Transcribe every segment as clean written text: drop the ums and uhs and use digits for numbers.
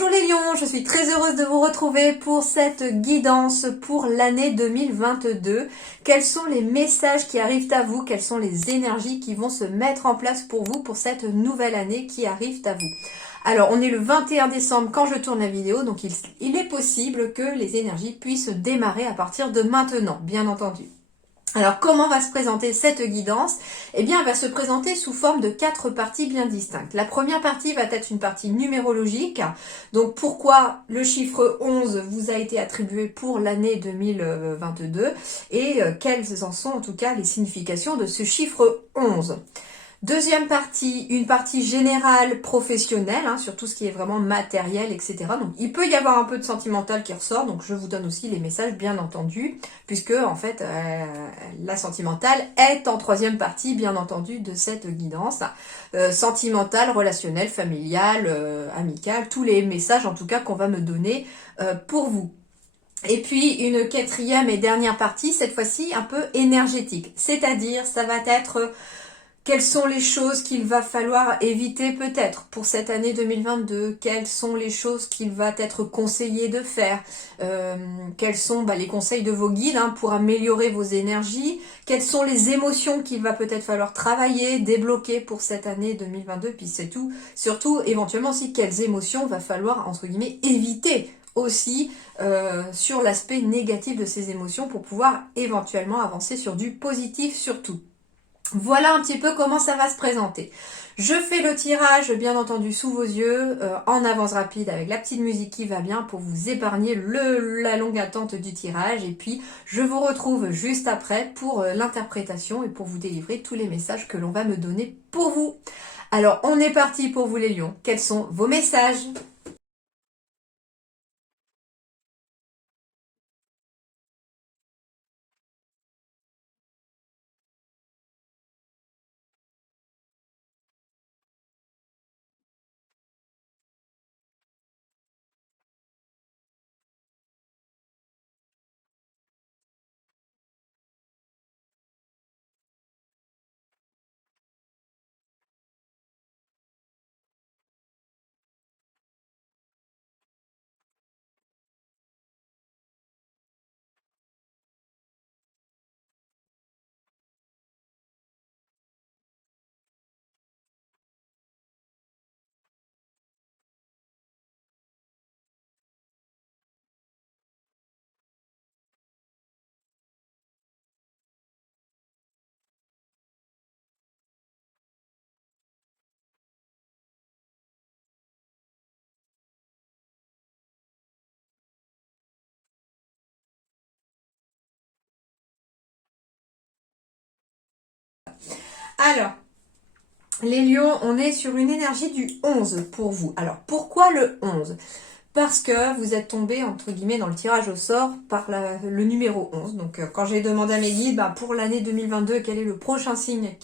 Bonjour les lions, je suis très heureuse de vous retrouver pour cette guidance pour l'année 2022. Quels sont les messages qui arrivent à vous? Quelles sont les énergies qui vont se mettre en place pour vous pour cette nouvelle année qui arrive à vous? Alors, on est le 21 décembre quand je tourne la vidéo, donc il est possible que les énergies puissent démarrer à partir de maintenant, bien entendu. Alors, comment va se présenter cette guidance? Eh bien, elle va se présenter sous forme de 4 parties bien distinctes. La première partie va être une partie numérologique. Donc, pourquoi le chiffre 11 vous a été attribué pour l'année 2022 et quelles en sont en tout cas les significations de ce chiffre 11. Deuxième partie, une partie générale professionnelle, sur tout ce qui est vraiment matériel, etc. Donc il peut y avoir un peu de sentimental qui ressort, donc je vous donne aussi les messages bien entendu, puisque en fait la sentimentale est en troisième partie bien entendu de cette guidance. Sentimentale, relationnelle, familiale, amicale, tous les messages en tout cas qu'on va me donner pour vous. Et puis une quatrième et dernière partie, cette fois-ci un peu énergétique, c'est-à-dire ça va être... Quelles sont les choses qu'il va falloir éviter peut-être pour cette année 2022? Quelles sont les choses qu'il va être conseillé de faire? Quels sont les conseils de vos guides pour améliorer vos énergies? Quelles sont les émotions qu'il va peut-être falloir travailler, débloquer pour cette année 2022? Puis c'est tout. Surtout, éventuellement aussi, quelles émotions va falloir, entre guillemets, éviter aussi sur l'aspect négatif de ces émotions pour pouvoir éventuellement avancer sur du positif surtout. Voilà un petit peu comment ça va se présenter. Je fais le tirage bien entendu sous vos yeux, en avance rapide avec la petite musique qui va bien pour vous épargner la longue attente du tirage. Et puis je vous retrouve juste après pour l'interprétation et pour vous délivrer tous les messages que l'on va me donner pour vous. Alors on est parti pour vous les lions. Quels sont vos messages ? Alors, les lions, on est sur une énergie du 11 pour vous. Alors, pourquoi le 11 ? Parce que vous êtes tombé, entre guillemets, dans le tirage au sort par le numéro 11. Donc, quand j'ai demandé à mes guides, pour l'année 2022, quel est le prochain signe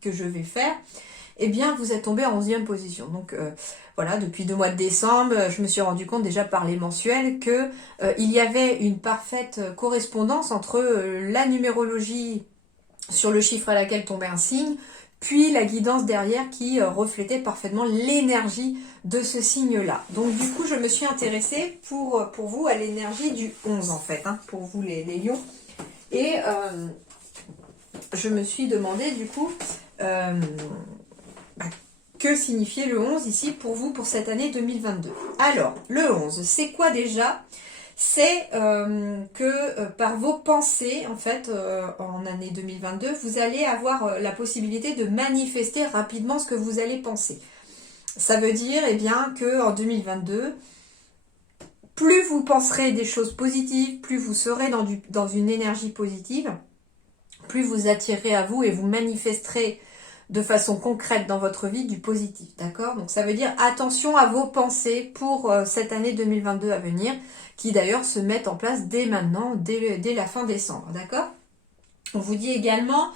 que je vais faire, eh bien, vous êtes tombé en 11e position. Donc, voilà, depuis 2 mois de décembre, je me suis rendu compte déjà par les mensuels que il y avait une parfaite correspondance entre la numérologie sur le chiffre à laquelle tombait un signe, puis la guidance derrière qui reflétait parfaitement l'énergie de ce signe-là. Donc du coup, je me suis intéressée pour vous à l'énergie du 11 en fait, pour vous les lions. Et je me suis demandé du coup que signifiait le 11 ici pour vous pour cette année 2022. Alors, le 11, c'est quoi déjà ? C'est que par vos pensées, en fait, en année 2022, vous allez avoir la possibilité de manifester rapidement ce que vous allez penser. Ça veut dire, bien, que en 2022, plus vous penserez des choses positives, plus vous serez dans une énergie positive, plus vous attirerez à vous et vous manifesterez de façon concrète dans votre vie du positif, d'accord? Donc ça veut dire attention à vos pensées pour cette année 2022 à venir, qui d'ailleurs se mettent en place dès maintenant, dès la fin décembre, d'accord? On vous dit également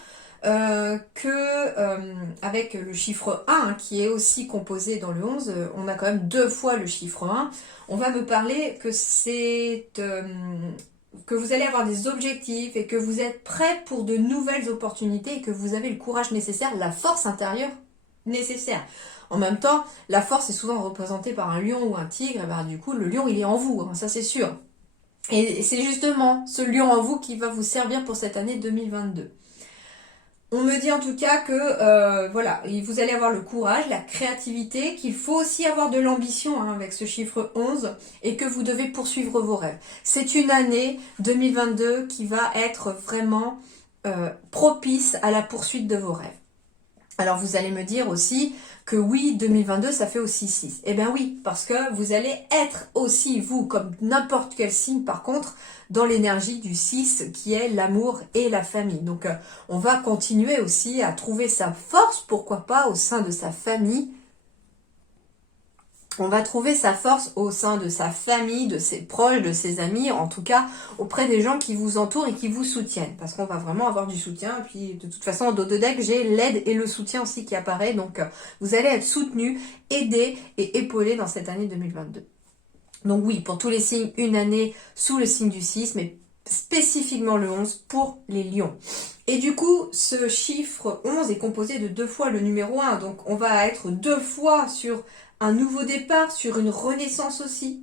que avec le chiffre 1, qui est aussi composé dans le 11, on a quand même 2 fois le chiffre 1, on va me parler que c'est... que vous allez avoir des objectifs et que vous êtes prêt pour de nouvelles opportunités et que vous avez le courage nécessaire, la force intérieure nécessaire. En même temps, la force est souvent représentée par un lion ou un tigre, et ben, du coup, le lion, il est en vous, hein, ça c'est sûr. Et c'est justement ce lion en vous qui va vous servir pour cette année 2022. On me dit en tout cas que voilà, vous allez avoir le courage, la créativité, qu'il faut aussi avoir de l'ambition hein, avec ce chiffre 11 et que vous devez poursuivre vos rêves. C'est une année 2022 qui va être vraiment propice à la poursuite de vos rêves. Alors vous allez me dire aussi que oui, 2022, ça fait aussi 6. Eh bien oui, parce que vous allez être aussi, vous, comme n'importe quel signe, par contre, dans l'énergie du 6, qui est l'amour et la famille. Donc on va continuer aussi à trouver sa force, pourquoi pas, au sein de sa famille. On va trouver sa force au sein de sa famille, de ses proches, de ses amis, en tout cas auprès des gens qui vous entourent et qui vous soutiennent. Parce qu'on va vraiment avoir du soutien. Et puis de toute façon, en dos de deck, j'ai l'aide et le soutien aussi qui apparaît. Donc vous allez être soutenu, aidé et épaulé dans cette année 2022. Donc oui, pour tous les signes, une année sous le signe du 6, mais spécifiquement le 11 pour les lions. Et du coup, ce chiffre 11 est composé de 2 fois le numéro 1. Donc on va être 2 fois sur un nouveau départ, sur une renaissance aussi.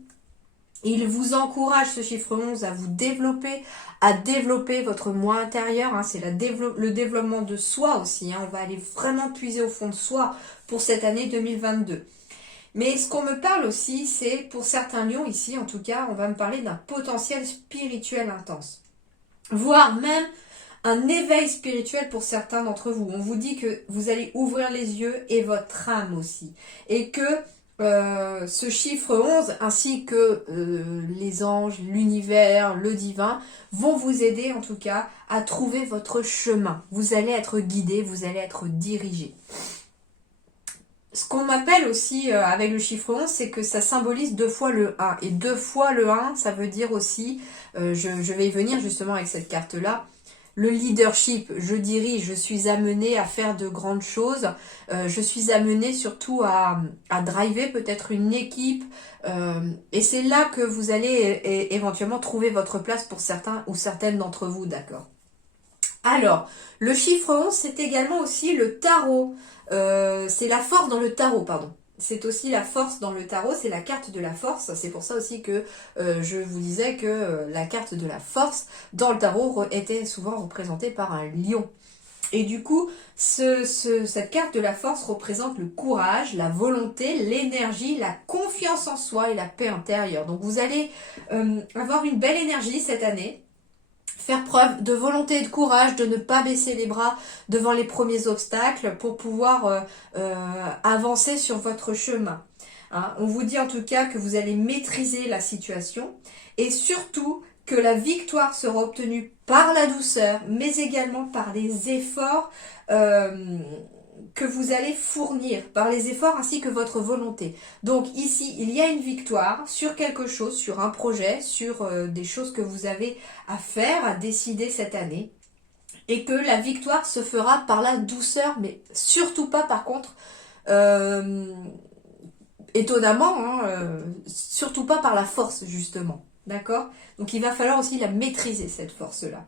Il vous encourage, ce chiffre 11, à vous développer, à développer votre moi intérieur. Hein. C'est le développement de soi aussi. Hein. On va aller vraiment puiser au fond de soi pour cette année 2022. Mais ce qu'on me parle aussi, c'est pour certains lions ici, en tout cas, on va me parler d'un potentiel spirituel intense. Voire même un éveil spirituel pour certains d'entre vous. On vous dit que vous allez ouvrir les yeux et votre âme aussi. Et que ce chiffre 11, ainsi que les anges, l'univers, le divin, vont vous aider en tout cas à trouver votre chemin. Vous allez être guidé, vous allez être dirigé. Ce qu'on m'appelle aussi avec le chiffre 11, c'est que ça symbolise 2 fois le 1. Et 2 fois le 1, ça veut dire aussi, je vais y venir justement avec cette carte-là, le leadership. Je dirige, je suis amenée à faire de grandes choses. Je suis amenée surtout à driver peut-être une équipe. Et c'est là que vous allez éventuellement trouver votre place pour certains ou certaines d'entre vous, d'accord ? Alors, le chiffre 11, c'est également aussi le tarot. C'est la force dans le tarot, pardon. C'est aussi la force dans le tarot, c'est la carte de la force. C'est pour ça aussi que je vous disais que la carte de la force dans le tarot était souvent représentée par un lion. Et du coup, cette carte de la force représente le courage, la volonté, l'énergie, la confiance en soi et la paix intérieure. Donc vous allez avoir une belle énergie cette année. Faire preuve de volonté et de courage, de ne pas baisser les bras devant les premiers obstacles pour pouvoir avancer sur votre chemin. Hein, on vous dit en tout cas que vous allez maîtriser la situation et surtout que la victoire sera obtenue par la douceur, mais également par les efforts que vous allez fournir, par les efforts ainsi que votre volonté. Donc ici, il y a une victoire sur quelque chose, sur un projet, sur des choses que vous avez à faire, à décider cette année. Et que la victoire se fera par la douceur, mais surtout pas par contre, étonnamment, hein, surtout pas par la force justement. D'accord ? Donc il va falloir aussi la maîtriser cette force-là.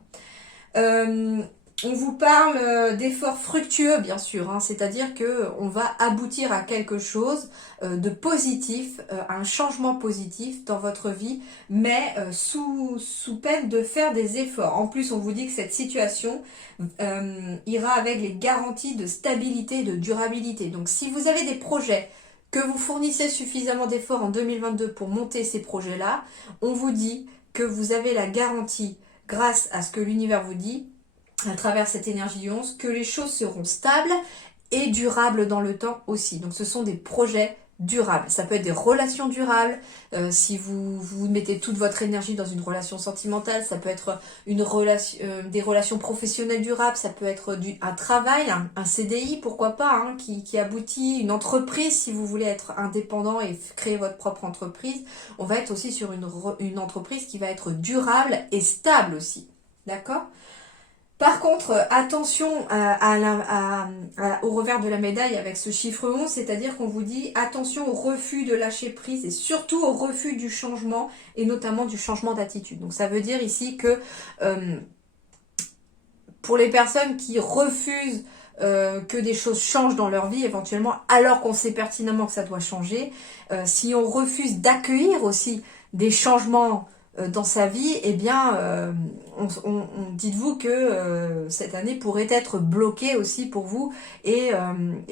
On vous parle d'efforts fructueux, bien sûr, hein, c'est-à-dire qu'on va aboutir à quelque chose de positif, un changement positif dans votre vie, mais sous peine de faire des efforts. En plus, on vous dit que cette situation ira avec les garanties de stabilité et de durabilité. Donc, si vous avez des projets, que vous fournissez suffisamment d'efforts en 2022 pour monter ces projets-là, on vous dit que vous avez la garantie, grâce à ce que l'univers vous dit, à travers cette énergie du 11, que les choses seront stables et durables dans le temps aussi. Donc ce sont des projets durables. Ça peut être des relations durables, si vous mettez toute votre énergie dans une relation sentimentale, ça peut être des relations professionnelles durables, ça peut être un travail, un CDI, pourquoi pas, hein, qui aboutit, une entreprise, si vous voulez être indépendant et créer votre propre entreprise. On va être aussi sur une entreprise qui va être durable et stable aussi. D'accord ? Par contre, attention au revers de la médaille avec ce chiffre 11, c'est-à-dire qu'on vous dit attention au refus de lâcher prise et surtout au refus du changement et notamment du changement d'attitude. Donc ça veut dire ici que pour les personnes qui refusent que des choses changent dans leur vie éventuellement, alors qu'on sait pertinemment que ça doit changer. Si on refuse d'accueillir aussi des changements dans sa vie, eh bien, dites-vous que cette année pourrait être bloquée aussi pour vous et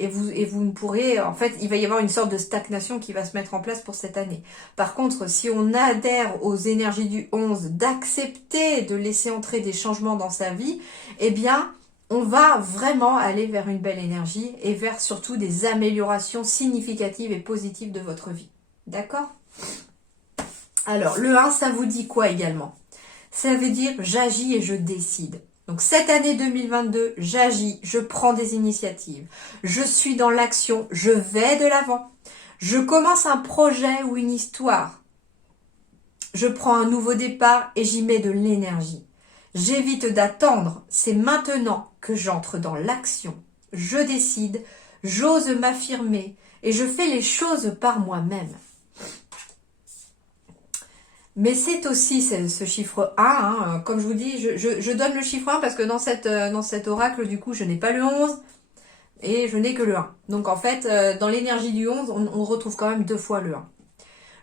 vous ne pourrez, en fait, il va y avoir une sorte de stagnation qui va se mettre en place pour cette année. Par contre, si on adhère aux énergies du 11, d'accepter de laisser entrer des changements dans sa vie, eh bien, on va vraiment aller vers une belle énergie et vers surtout des améliorations significatives et positives de votre vie. D'accord ? Alors, le 1, ça vous dit quoi également? Ça veut dire j'agis et je décide. Donc cette année 2022, j'agis, je prends des initiatives, je suis dans l'action, je vais de l'avant. Je commence un projet ou une histoire. Je prends un nouveau départ et j'y mets de l'énergie. J'évite d'attendre, c'est maintenant que j'entre dans l'action. Je décide, j'ose m'affirmer et je fais les choses par moi-même. Mais c'est aussi ce chiffre 1, hein, comme je vous dis, je donne le chiffre 1 parce que dans cet oracle, du coup, je n'ai pas le 11 et je n'ai que le 1. Donc en fait, dans l'énergie du 11, on retrouve quand même 2 fois le 1.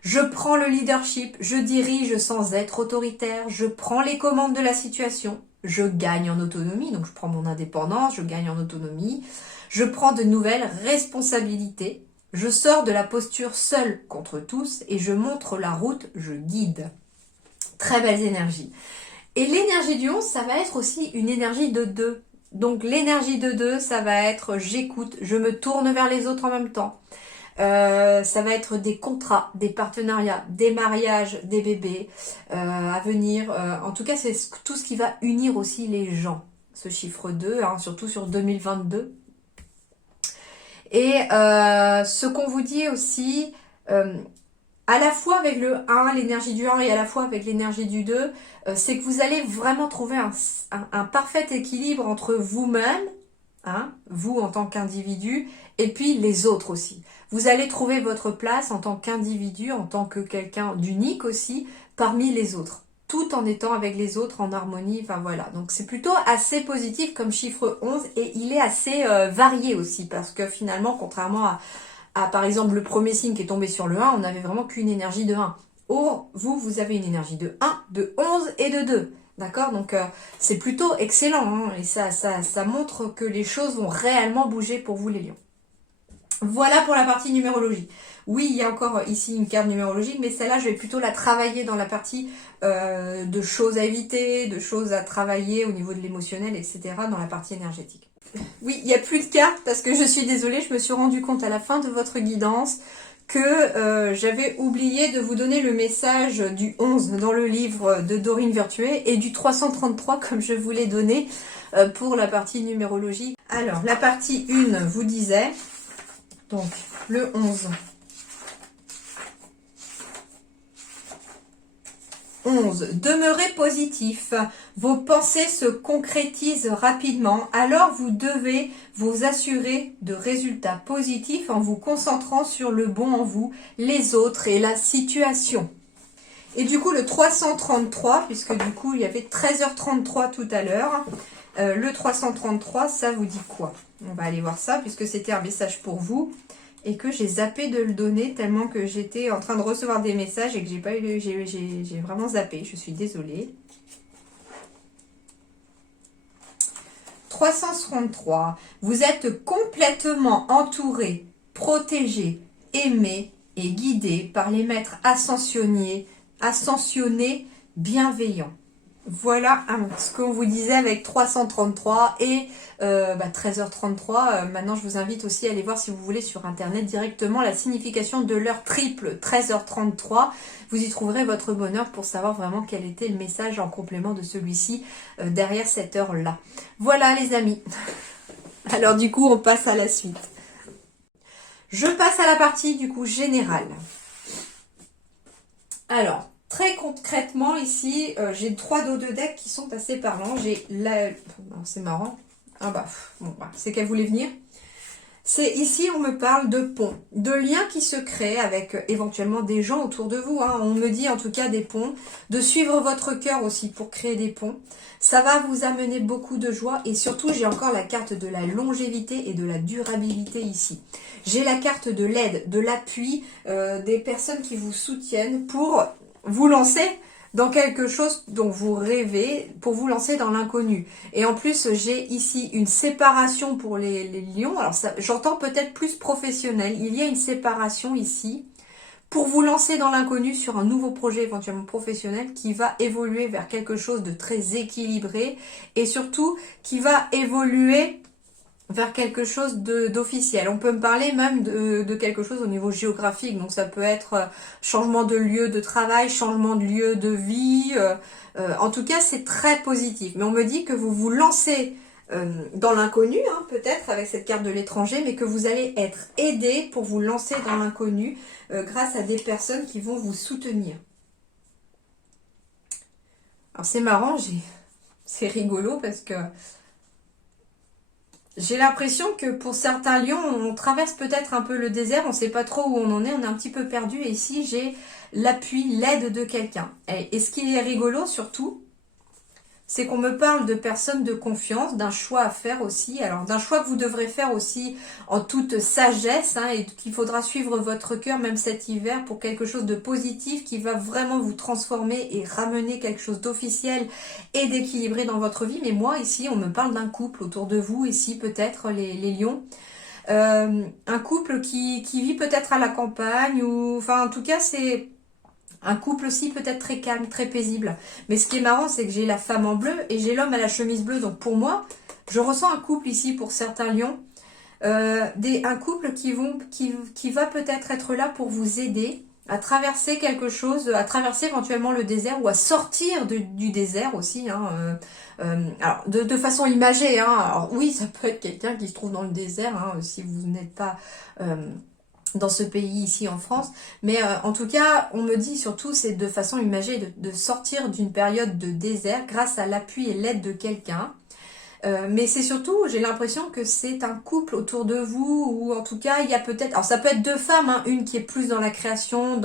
Je prends le leadership, je dirige sans être autoritaire, je prends les commandes de la situation, je gagne en autonomie, donc je prends mon indépendance, je gagne en autonomie, je prends de nouvelles responsabilités. Je sors de la posture seule contre tous et je montre la route, je guide. Très belles énergies. Et l'énergie du 11, ça va être aussi une énergie de 2. Donc l'énergie de 2, ça va être j'écoute, je me tourne vers les autres en même temps. Ça va être des contrats, des partenariats, des mariages, des bébés à venir. En tout cas, c'est tout ce qui va unir aussi les gens. Ce chiffre 2, hein, surtout sur 2022. Et ce qu'on vous dit aussi, à la fois avec le 1, l'énergie du 1 et à la fois avec l'énergie du 2, c'est que vous allez vraiment trouver un parfait équilibre entre vous-même, hein, vous en tant qu'individu, et puis les autres aussi. Vous allez trouver votre place en tant qu'individu, en tant que quelqu'un d'unique aussi, parmi les autres, tout en étant avec les autres en harmonie, enfin voilà. Donc c'est plutôt assez positif comme chiffre 11 et il est assez varié aussi parce que finalement, contrairement à par exemple le premier signe qui est tombé sur le 1, on n'avait vraiment qu'une énergie de 1. Or, vous avez une énergie de 1, de 11 et de 2. D'accord? Donc c'est plutôt excellent hein, et ça montre que les choses vont réellement bouger pour vous les lions. Voilà pour la partie numérologie. Oui, il y a encore ici une carte numérologique, mais celle-là, je vais plutôt la travailler dans la partie de choses à éviter, de choses à travailler au niveau de l'émotionnel, etc., dans la partie énergétique. Oui, il n'y a plus de cartes parce que je suis désolée, je me suis rendu compte à la fin de votre guidance que j'avais oublié de vous donner le message du 11 dans le livre de Dorine Virtué et du 333 comme je vous l'ai donné pour la partie numérologie. Alors, la partie 1 vous disait... Donc, le 11. 11. Demeurez positif. Vos pensées se concrétisent rapidement. Alors, vous devez vous assurer de résultats positifs en vous concentrant sur le bon en vous, les autres et la situation. Et du coup, le 333, puisque du coup, il y avait 13h33 tout à l'heure. Le 333, ça vous dit quoi? On va aller voir ça, puisque c'était un message pour vous. Et que j'ai zappé de le donner tellement que j'étais en train de recevoir des messages et que j'ai pas eu, j'ai vraiment zappé. Je suis désolée. 333. Vous êtes complètement entouré, protégé, aimé et guidé par les maîtres ascensionnés, bienveillants. Voilà ce qu'on vous disait avec 333 et 13h33. Maintenant, je vous invite aussi à aller voir si vous voulez sur Internet directement la signification de l'heure triple 13h33. Vous y trouverez votre bonheur pour savoir vraiment quel était le message en complément de celui-ci derrière cette heure-là. Voilà les amis. Alors du coup, on passe à la suite. Je passe à la partie du coup générale. Alors... Très concrètement, ici, j'ai 3 dos de deck qui sont assez parlants. J'ai la... C'est marrant. Ah bah, bon, bah, c'est qu'elle voulait venir. C'est ici, on me parle de ponts, de liens qui se créent avec éventuellement des gens autour de vous. Hein. On me dit en tout cas des ponts, de suivre votre cœur aussi pour créer des ponts. Ça va vous amener beaucoup de joie et surtout, j'ai encore la carte de la longévité et de la durabilité ici. J'ai la carte de l'aide, de l'appui, des personnes qui vous soutiennent pour vous lancer dans quelque chose dont vous rêvez, pour vous lancer dans l'inconnu. Et en plus, j'ai ici une séparation pour les lions. Alors, j'entends peut-être plus professionnel. Il y a une séparation ici pour vous lancer dans l'inconnu sur un nouveau projet éventuellement professionnel qui va évoluer vers quelque chose de très équilibré et surtout qui va évoluer vers quelque chose d'officiel. On peut me parler même de quelque chose au niveau géographique. Donc ça peut être changement de lieu de travail, changement de lieu de vie. En tout cas, c'est très positif. Mais on me dit que vous vous lancez dans l'inconnu, hein, peut-être avec cette carte de l'étranger, mais que vous allez être aidé pour vous lancer dans l'inconnu grâce à des personnes qui vont vous soutenir. Alors c'est marrant, c'est rigolo parce que j'ai l'impression que pour certains lions, on traverse peut-être un peu le désert, on ne sait pas trop où on est un petit peu perdu. Et ici, j'ai l'appui, l'aide de quelqu'un. Et ce qui est rigolo surtout, c'est qu'on me parle de personnes de confiance, d'un choix à faire aussi. Alors, d'un choix que vous devrez faire aussi en toute sagesse, hein, et qu'il faudra suivre votre cœur, même cet hiver, pour quelque chose de positif qui va vraiment vous transformer et ramener quelque chose d'officiel et d'équilibré dans votre vie. Mais moi, ici, on me parle d'un couple autour de vous, ici, peut-être, les lions. Un couple qui vit peut-être à la campagne, ou... Enfin, en tout cas, c'est... Un couple aussi peut-être très calme, très paisible. Mais ce qui est marrant, c'est que j'ai la femme en bleu et j'ai l'homme à la chemise bleue. Donc pour moi, je ressens un couple ici pour certains lions. Un couple qui va peut-être être là pour vous aider à traverser quelque chose, à traverser éventuellement le désert ou à sortir du désert aussi. Hein, alors de façon imagée. Hein, alors oui, ça peut être quelqu'un qui se trouve dans le désert, hein, si vous n'êtes pas... dans ce pays ici en France, mais en tout cas on me dit surtout c'est de façon imagée de sortir d'une période de désert grâce à l'appui et l'aide de quelqu'un, mais c'est surtout, j'ai l'impression que c'est un couple autour de vous, ou en tout cas il y a peut-être, alors ça peut être deux femmes, hein, une qui est plus dans la création,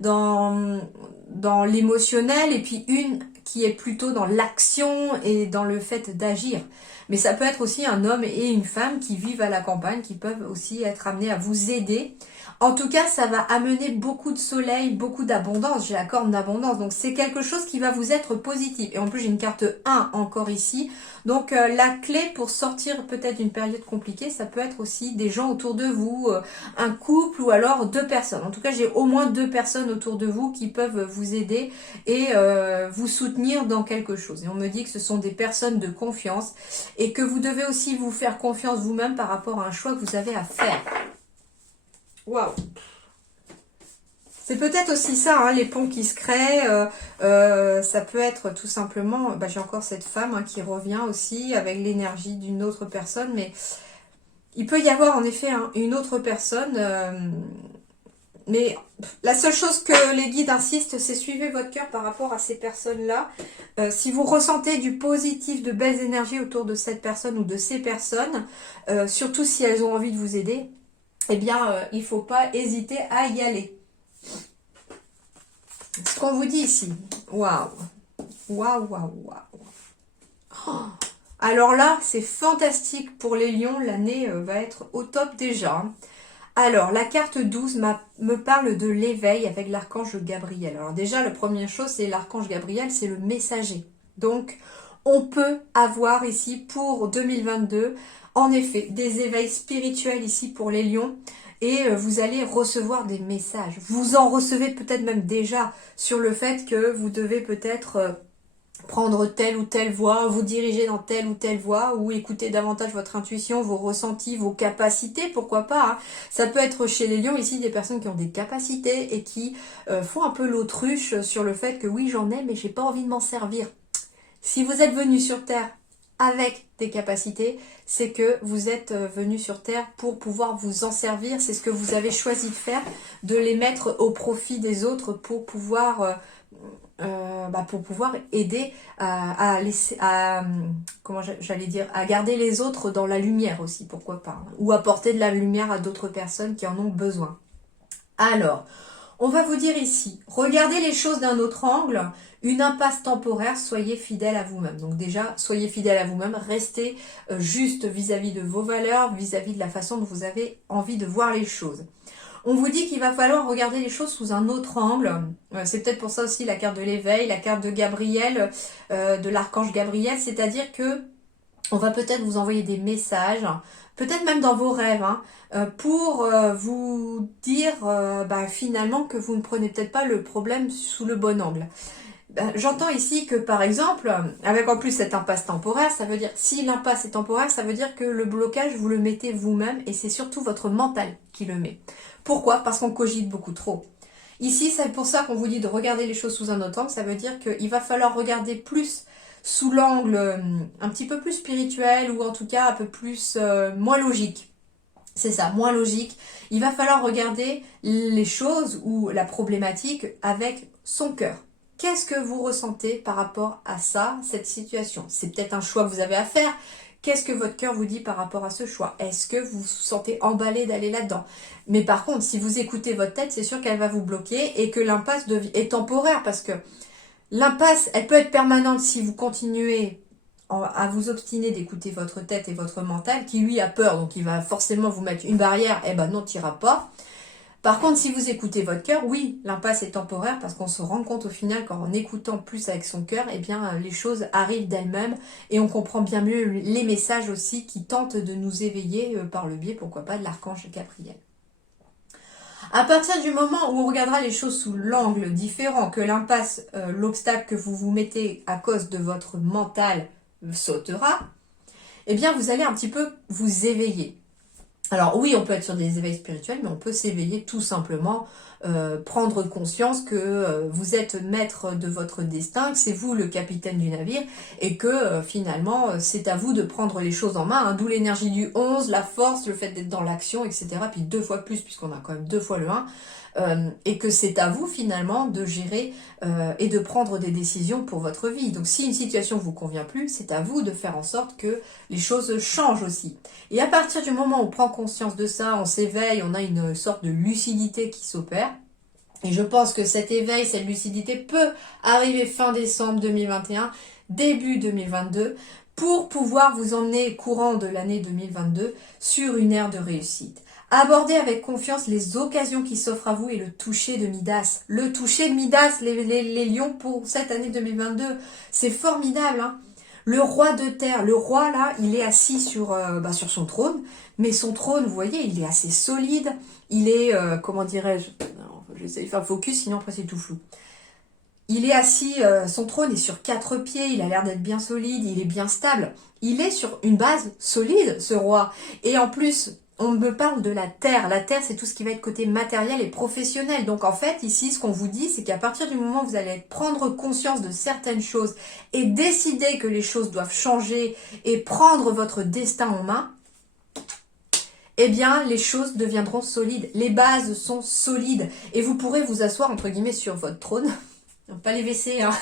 dans l'émotionnel, et puis une qui est plutôt dans l'action et dans le fait d'agir. Mais ça peut être aussi un homme et une femme qui vivent à la campagne, qui peuvent aussi être amenés à vous aider. En tout cas, ça va amener beaucoup de soleil, beaucoup d'abondance. J'ai la corne d'abondance. Donc, c'est quelque chose qui va vous être positif. Et en plus, j'ai une carte 1 encore ici. Donc, la clé pour sortir peut-être d'une période compliquée, ça peut être aussi des gens autour de vous, un couple ou alors deux personnes. En tout cas, j'ai au moins deux personnes autour de vous qui peuvent vous aider et vous soutenir dans quelque chose. Et on me dit que ce sont des personnes de confiance et que vous devez aussi vous faire confiance vous-même par rapport à un choix que vous avez à faire. Waouh! C'est peut-être aussi ça, hein, les ponts qui se créent. Ça peut être tout simplement... Bah, j'ai encore cette femme, hein, qui revient aussi avec l'énergie d'une autre personne. Mais il peut y avoir en effet, hein, une autre personne... mais la seule chose que les guides insistent, c'est suivez votre cœur par rapport à ces personnes-là. Si vous ressentez du positif, de belles énergies autour de cette personne ou de ces personnes, surtout si elles ont envie de vous aider, eh bien, il ne faut pas hésiter à y aller. Ce qu'on vous dit ici, waouh, waouh, waouh, waouh. Alors là, c'est fantastique pour les lions, l'année va être au top déjà. Alors, la carte 12 me parle de l'éveil avec l'archange Gabriel. Alors déjà, la première chose, c'est l'archange Gabriel, c'est le messager. Donc, on peut avoir ici pour 2022, en effet, des éveils spirituels ici pour les lions. Et vous allez recevoir des messages. Vous en recevez peut-être même déjà sur le fait que vous devez peut-être... prendre telle ou telle voie, vous diriger dans telle ou telle voie, ou écouter davantage votre intuition, vos ressentis, vos capacités, pourquoi pas. Hein. Ça peut être chez les lions ici des personnes qui ont des capacités et qui font un peu l'autruche sur le fait que oui j'en ai mais j'ai pas envie de m'en servir. Si vous êtes venu sur Terre avec des capacités, c'est que vous êtes venu sur Terre pour pouvoir vous en servir. C'est ce que vous avez choisi de faire, de les mettre au profit des autres pour pouvoir... pour pouvoir aider comment j'allais dire, à garder les autres dans la lumière aussi, pourquoi pas, hein, ou apporter de la lumière à d'autres personnes qui en ont besoin. Alors, on va vous dire ici, regardez les choses d'un autre angle, une impasse temporaire, soyez fidèle à vous-même. Donc déjà, soyez fidèle à vous-même, restez juste vis-à-vis de vos valeurs, vis-à-vis de la façon dont vous avez envie de voir les choses. On vous dit qu'il va falloir regarder les choses sous un autre angle. C'est peut-être pour ça aussi la carte de l'éveil, la carte de Gabriel, de l'archange Gabriel, c'est-à-dire que on va peut-être vous envoyer des messages, peut-être même dans vos rêves, hein, pour vous dire finalement que vous ne prenez peut-être pas le problème sous le bon angle. J'entends ici que par exemple, avec en plus cette impasse temporaire, ça veut dire, si l'impasse est temporaire, ça veut dire que le blocage, vous le mettez vous-même et c'est surtout votre mental qui le met. Pourquoi? Parce qu'on cogite beaucoup trop. Ici, c'est pour ça qu'on vous dit de regarder les choses sous un autre angle, ça veut dire qu'il va falloir regarder plus sous l'angle un petit peu plus spirituel ou en tout cas un peu plus moins logique. C'est ça, moins logique. Il va falloir regarder les choses ou la problématique avec son cœur. Qu'est-ce que vous ressentez par rapport à ça, cette situation? C'est peut-être un choix que vous avez à faire. Qu'est-ce que votre cœur vous dit par rapport à ce choix? Est-ce que vous vous sentez emballé d'aller là-dedans? Mais par contre, si vous écoutez votre tête, c'est sûr qu'elle va vous bloquer et que l'impasse est temporaire parce que l'impasse, elle peut être permanente si vous continuez à vous obstiner d'écouter votre tête et votre mental, qui lui a peur, donc il va forcément vous mettre une barrière, eh ben non, t'ira pas. Par contre, si vous écoutez votre cœur, oui, l'impasse est temporaire, parce qu'on se rend compte au final qu'en écoutant plus avec son cœur, eh bien, les choses arrivent d'elles-mêmes, et on comprend bien mieux les messages aussi qui tentent de nous éveiller par le biais, pourquoi pas, de l'archange Gabriel. À partir du moment où on regardera les choses sous l'angle différent, que l'impasse, l'obstacle que vous vous mettez à cause de votre mental sautera, eh bien vous allez un petit peu vous éveiller. Alors oui, on peut être sur des éveils spirituels, mais on peut s'éveiller tout simplement, prendre conscience que vous êtes maître de votre destin, que c'est vous le capitaine du navire, et que finalement, c'est à vous de prendre les choses en main, hein, d'où l'énergie du 11, la force, le fait d'être dans l'action, etc. Puis 2 fois plus, puisqu'on a quand même 2 fois le 1, et que c'est à vous finalement de gérer et de prendre des décisions pour votre vie. Donc si une situation ne vous convient plus, c'est à vous de faire en sorte que les choses changent aussi. Et à partir du moment où on prend conscience de ça, on s'éveille, on a une sorte de lucidité qui s'opère. Et je pense que cet éveil, cette lucidité peut arriver fin décembre 2021, début 2022, pour pouvoir vous emmener courant de l'année 2022 sur une ère de réussite. Abordez avec confiance les occasions qui s'offrent à vous et le toucher de Midas. Le toucher de Midas, les lions pour cette année 2022, c'est formidable, hein. Le roi de terre, le roi là, il est assis sur son trône, mais son trône, vous voyez, il est assez solide, il est, comment dirais-je, j'essaie de faire focus, sinon après c'est tout flou. Il est assis, son trône est sur 4 pieds, il a l'air d'être bien solide, il est bien stable. Il est sur une base solide, ce roi. Et en plus, on me parle de la terre. La terre, c'est tout ce qui va être côté matériel et professionnel. Donc en fait, ici, ce qu'on vous dit, c'est qu'à partir du moment où vous allez prendre conscience de certaines choses et décider que les choses doivent changer et prendre votre destin en main, eh bien, les choses deviendront solides. Les bases sont solides. Et vous pourrez vous asseoir, entre guillemets, sur votre trône. Pas les WC, hein.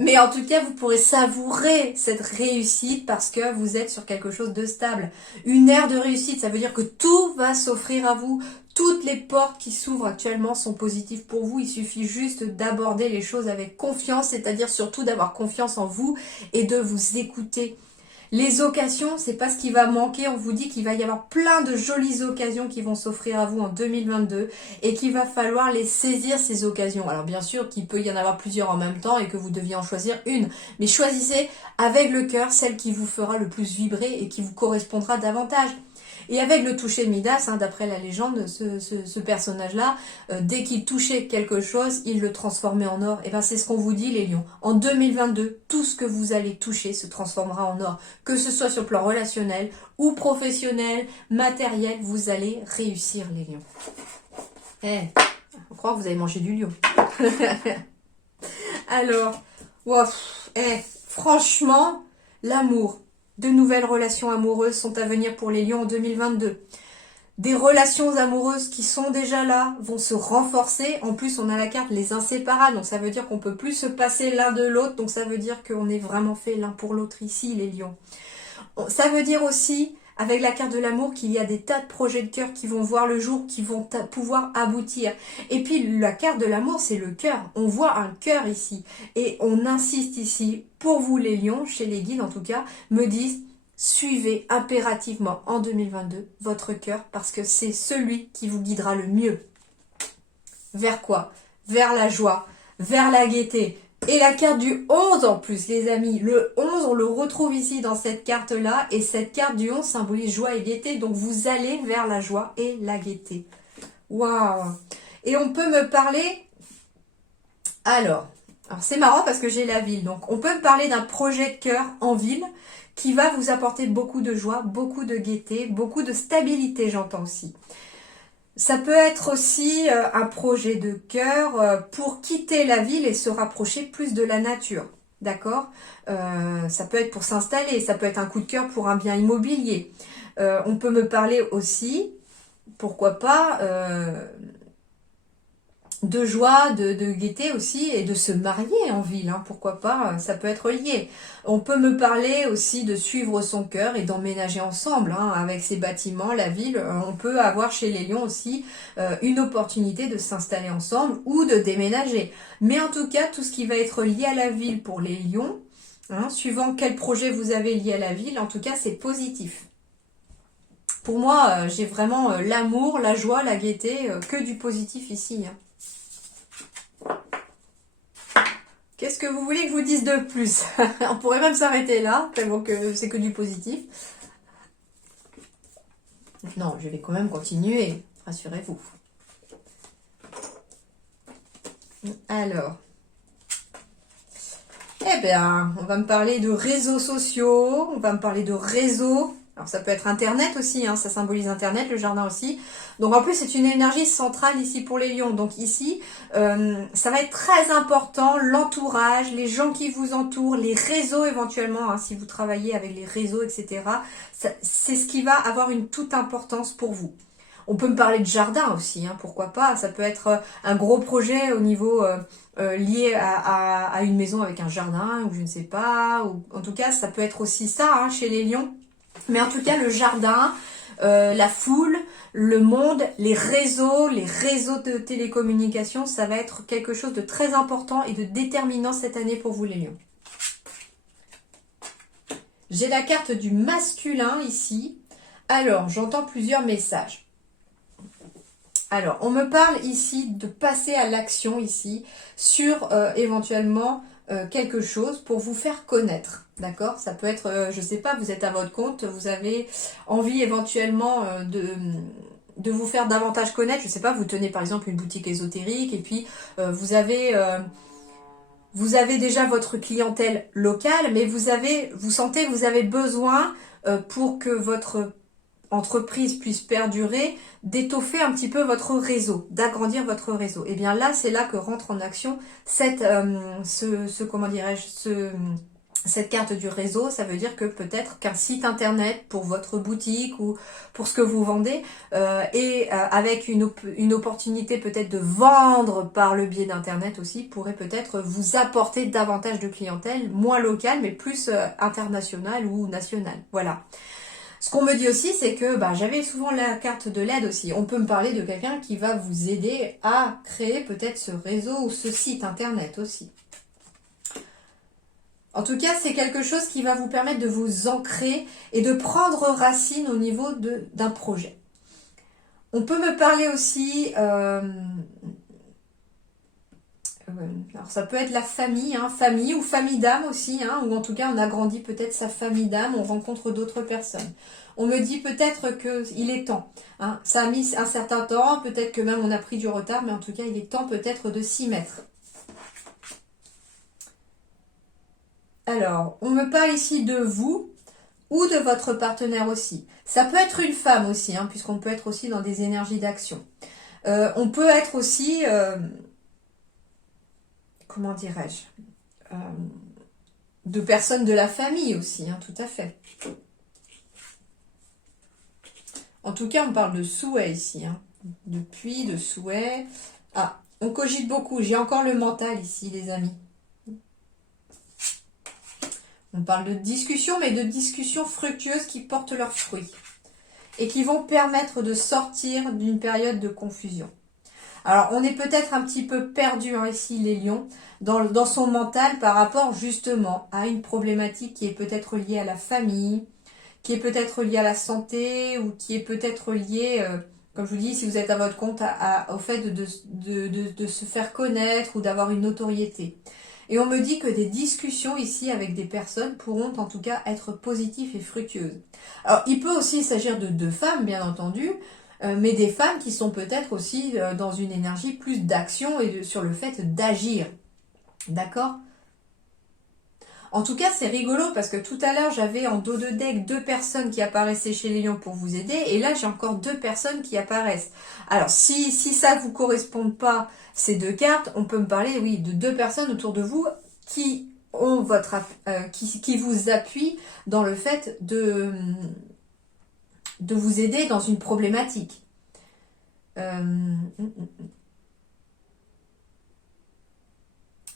Mais en tout cas, vous pourrez savourer cette réussite parce que vous êtes sur quelque chose de stable. Une ère de réussite, ça veut dire que tout va s'offrir à vous. Toutes les portes qui s'ouvrent actuellement sont positives pour vous. Il suffit juste d'aborder les choses avec confiance, c'est-à-dire surtout d'avoir confiance en vous et de vous écouter. Les occasions, c'est pas ce qui va manquer. On vous dit qu'il va y avoir plein de jolies occasions qui vont s'offrir à vous en 2022 et qu'il va falloir les saisir, ces occasions. Alors bien sûr qu'il peut y en avoir plusieurs en même temps et que vous deviez en choisir une. Mais choisissez avec le cœur celle qui vous fera le plus vibrer et qui vous correspondra davantage. Et avec le toucher de Midas, hein, d'après la légende, ce personnage-là, dès qu'il touchait quelque chose, il le transformait en or. Et bien c'est ce qu'on vous dit les lions. En 2022, tout ce que vous allez toucher se transformera en or. Que ce soit sur le plan relationnel ou professionnel, matériel, vous allez réussir les lions. On croit que vous avez mangé du lion. Alors, franchement, l'amour. De nouvelles relations amoureuses sont à venir pour les lions en 2022. Des relations amoureuses qui sont déjà là vont se renforcer. En plus, on a la carte les inséparables, donc ça veut dire qu'on peut plus se passer l'un de l'autre. Donc ça veut dire qu'on est vraiment fait l'un pour l'autre ici, les lions. Ça veut dire aussi, avec la carte de l'amour, qu'il y a des tas de projets de cœur qui vont voir le jour, qui vont pouvoir aboutir. Et puis la carte de l'amour, c'est le cœur. On voit un cœur ici. Et on insiste ici, pour vous les lions, chez les guides en tout cas, me disent, suivez impérativement en 2022 votre cœur parce que c'est celui qui vous guidera le mieux. Vers quoi? Vers la joie, vers la gaieté. Et la carte du 11 en plus, les amis. Le 11, on le retrouve ici dans cette carte-là. Et cette carte du 11 symbolise joie et gaieté. Donc vous allez vers la joie et la gaieté. Waouh! Et on peut me parler... Alors c'est marrant parce que j'ai la ville. Donc on peut me parler d'un projet de cœur en ville qui va vous apporter beaucoup de joie, beaucoup de gaieté, beaucoup de stabilité, j'entends aussi. Ça peut être aussi un projet de cœur pour quitter la ville et se rapprocher plus de la nature. D'accord? Ça peut être pour s'installer, ça peut être un coup de cœur pour un bien immobilier. On peut me parler aussi, pourquoi pas, de joie, de gaieté aussi, et de se marier en ville, hein, pourquoi pas, ça peut être lié. On peut me parler aussi de suivre son cœur et d'emménager ensemble, hein, avec ces bâtiments, la ville. On peut avoir chez les lions aussi une opportunité de s'installer ensemble ou de déménager. Mais en tout cas, tout ce qui va être lié à la ville pour les lions, hein, suivant quel projet vous avez lié à la ville, en tout cas, c'est positif. Pour moi, j'ai vraiment l'amour, la joie, la gaieté, que du positif ici, hein. Qu'est-ce que vous voulez que je vous dise de plus? On pourrait même s'arrêter là, tellement que c'est que du positif. Non, je vais quand même continuer, rassurez-vous. Alors, eh bien, on va me parler de réseaux sociaux, on va me parler de réseaux. Alors ça peut être Internet aussi, hein, ça symbolise Internet, le jardin aussi. Donc en plus c'est une énergie centrale ici pour les lions. Donc ici, ça va être très important, l'entourage, les gens qui vous entourent, les réseaux éventuellement, hein, si vous travaillez avec les réseaux, etc. C'est ce qui va avoir une toute importance pour vous. On peut me parler de jardin aussi, hein, pourquoi pas. Ça peut être un gros projet au niveau lié à une maison avec un jardin, ou je ne sais pas. Ou, en tout cas, ça peut être aussi ça, hein, chez les lions. Mais en tout cas, le jardin, la foule, le monde, les réseaux de télécommunications, ça va être quelque chose de très important et de déterminant cette année pour vous les lions. J'ai la carte du masculin ici. Alors, j'entends plusieurs messages. Alors, on me parle ici de passer à l'action ici sur éventuellement quelque chose pour vous faire connaître. D'accord? Ça peut être, je sais pas, vous êtes à votre compte, vous avez envie éventuellement de vous faire davantage connaître. Je sais pas, vous tenez par exemple une boutique ésotérique et puis vous avez déjà votre clientèle locale, mais vous sentez que vous avez besoin pour que votre entreprise puisse perdurer, d'étoffer un petit peu votre réseau, d'agrandir votre réseau. Et bien là, c'est là que rentre en action cette carte du réseau. Ça veut dire que peut-être qu'un site internet pour votre boutique ou pour ce que vous vendez avec une opportunité peut-être de vendre par le biais d'internet aussi pourrait peut-être vous apporter davantage de clientèle, moins locale mais plus internationale ou nationale. Voilà. Ce qu'on me dit aussi, c'est que j'avais souvent la carte de l'aide aussi. On peut me parler de quelqu'un qui va vous aider à créer peut-être ce réseau ou ce site internet aussi. En tout cas, c'est quelque chose qui va vous permettre de vous ancrer et de prendre racine au niveau d'un projet. On peut me parler aussi... alors ça peut être la famille, hein, famille ou famille d'âme aussi, hein, ou en tout cas on agrandit peut-être sa famille d'âme, on rencontre d'autres personnes. On me dit peut-être qu'il est temps, hein, ça a mis un certain temps, peut-être que même on a pris du retard, mais en tout cas il est temps peut-être de s'y mettre. Alors, on me parle ici de vous ou de votre partenaire aussi. Ça peut être une femme aussi, hein, puisqu'on peut être aussi dans des énergies d'action. On peut être aussi... comment dirais-je, de personnes de la famille aussi, hein, tout à fait. En tout cas, on parle de souhait ici. Hein. Depuis, de souhait. Ah, on cogite beaucoup. J'ai encore le mental ici, les amis. On parle de discussions, mais de discussions fructueuses qui portent leurs fruits. Et qui vont permettre de sortir d'une période de confusion. Alors, on est peut-être un petit peu perdu hein, ici, les lions, dans son mental par rapport justement à une problématique qui est peut-être liée à la famille, qui est peut-être liée à la santé ou qui est peut-être liée, comme je vous dis, si vous êtes à votre compte, au fait de se faire connaître ou d'avoir une notoriété. Et on me dit que des discussions ici avec des personnes pourront en tout cas être positives et fructueuses. Alors, il peut aussi s'agir de deux femmes, bien entendu, mais des femmes qui sont peut-être aussi dans une énergie plus d'action et sur le fait d'agir. D'accord ? En tout cas, c'est rigolo parce que tout à l'heure, j'avais en dos de deck 2 personnes qui apparaissaient chez les lions pour vous aider. Et là, j'ai encore 2 personnes qui apparaissent. Alors, si ça ne vous correspond pas, ces 2 cartes, on peut me parler, oui, de 2 personnes autour de vous qui ont qui vous appuient dans le fait de vous aider dans une problématique.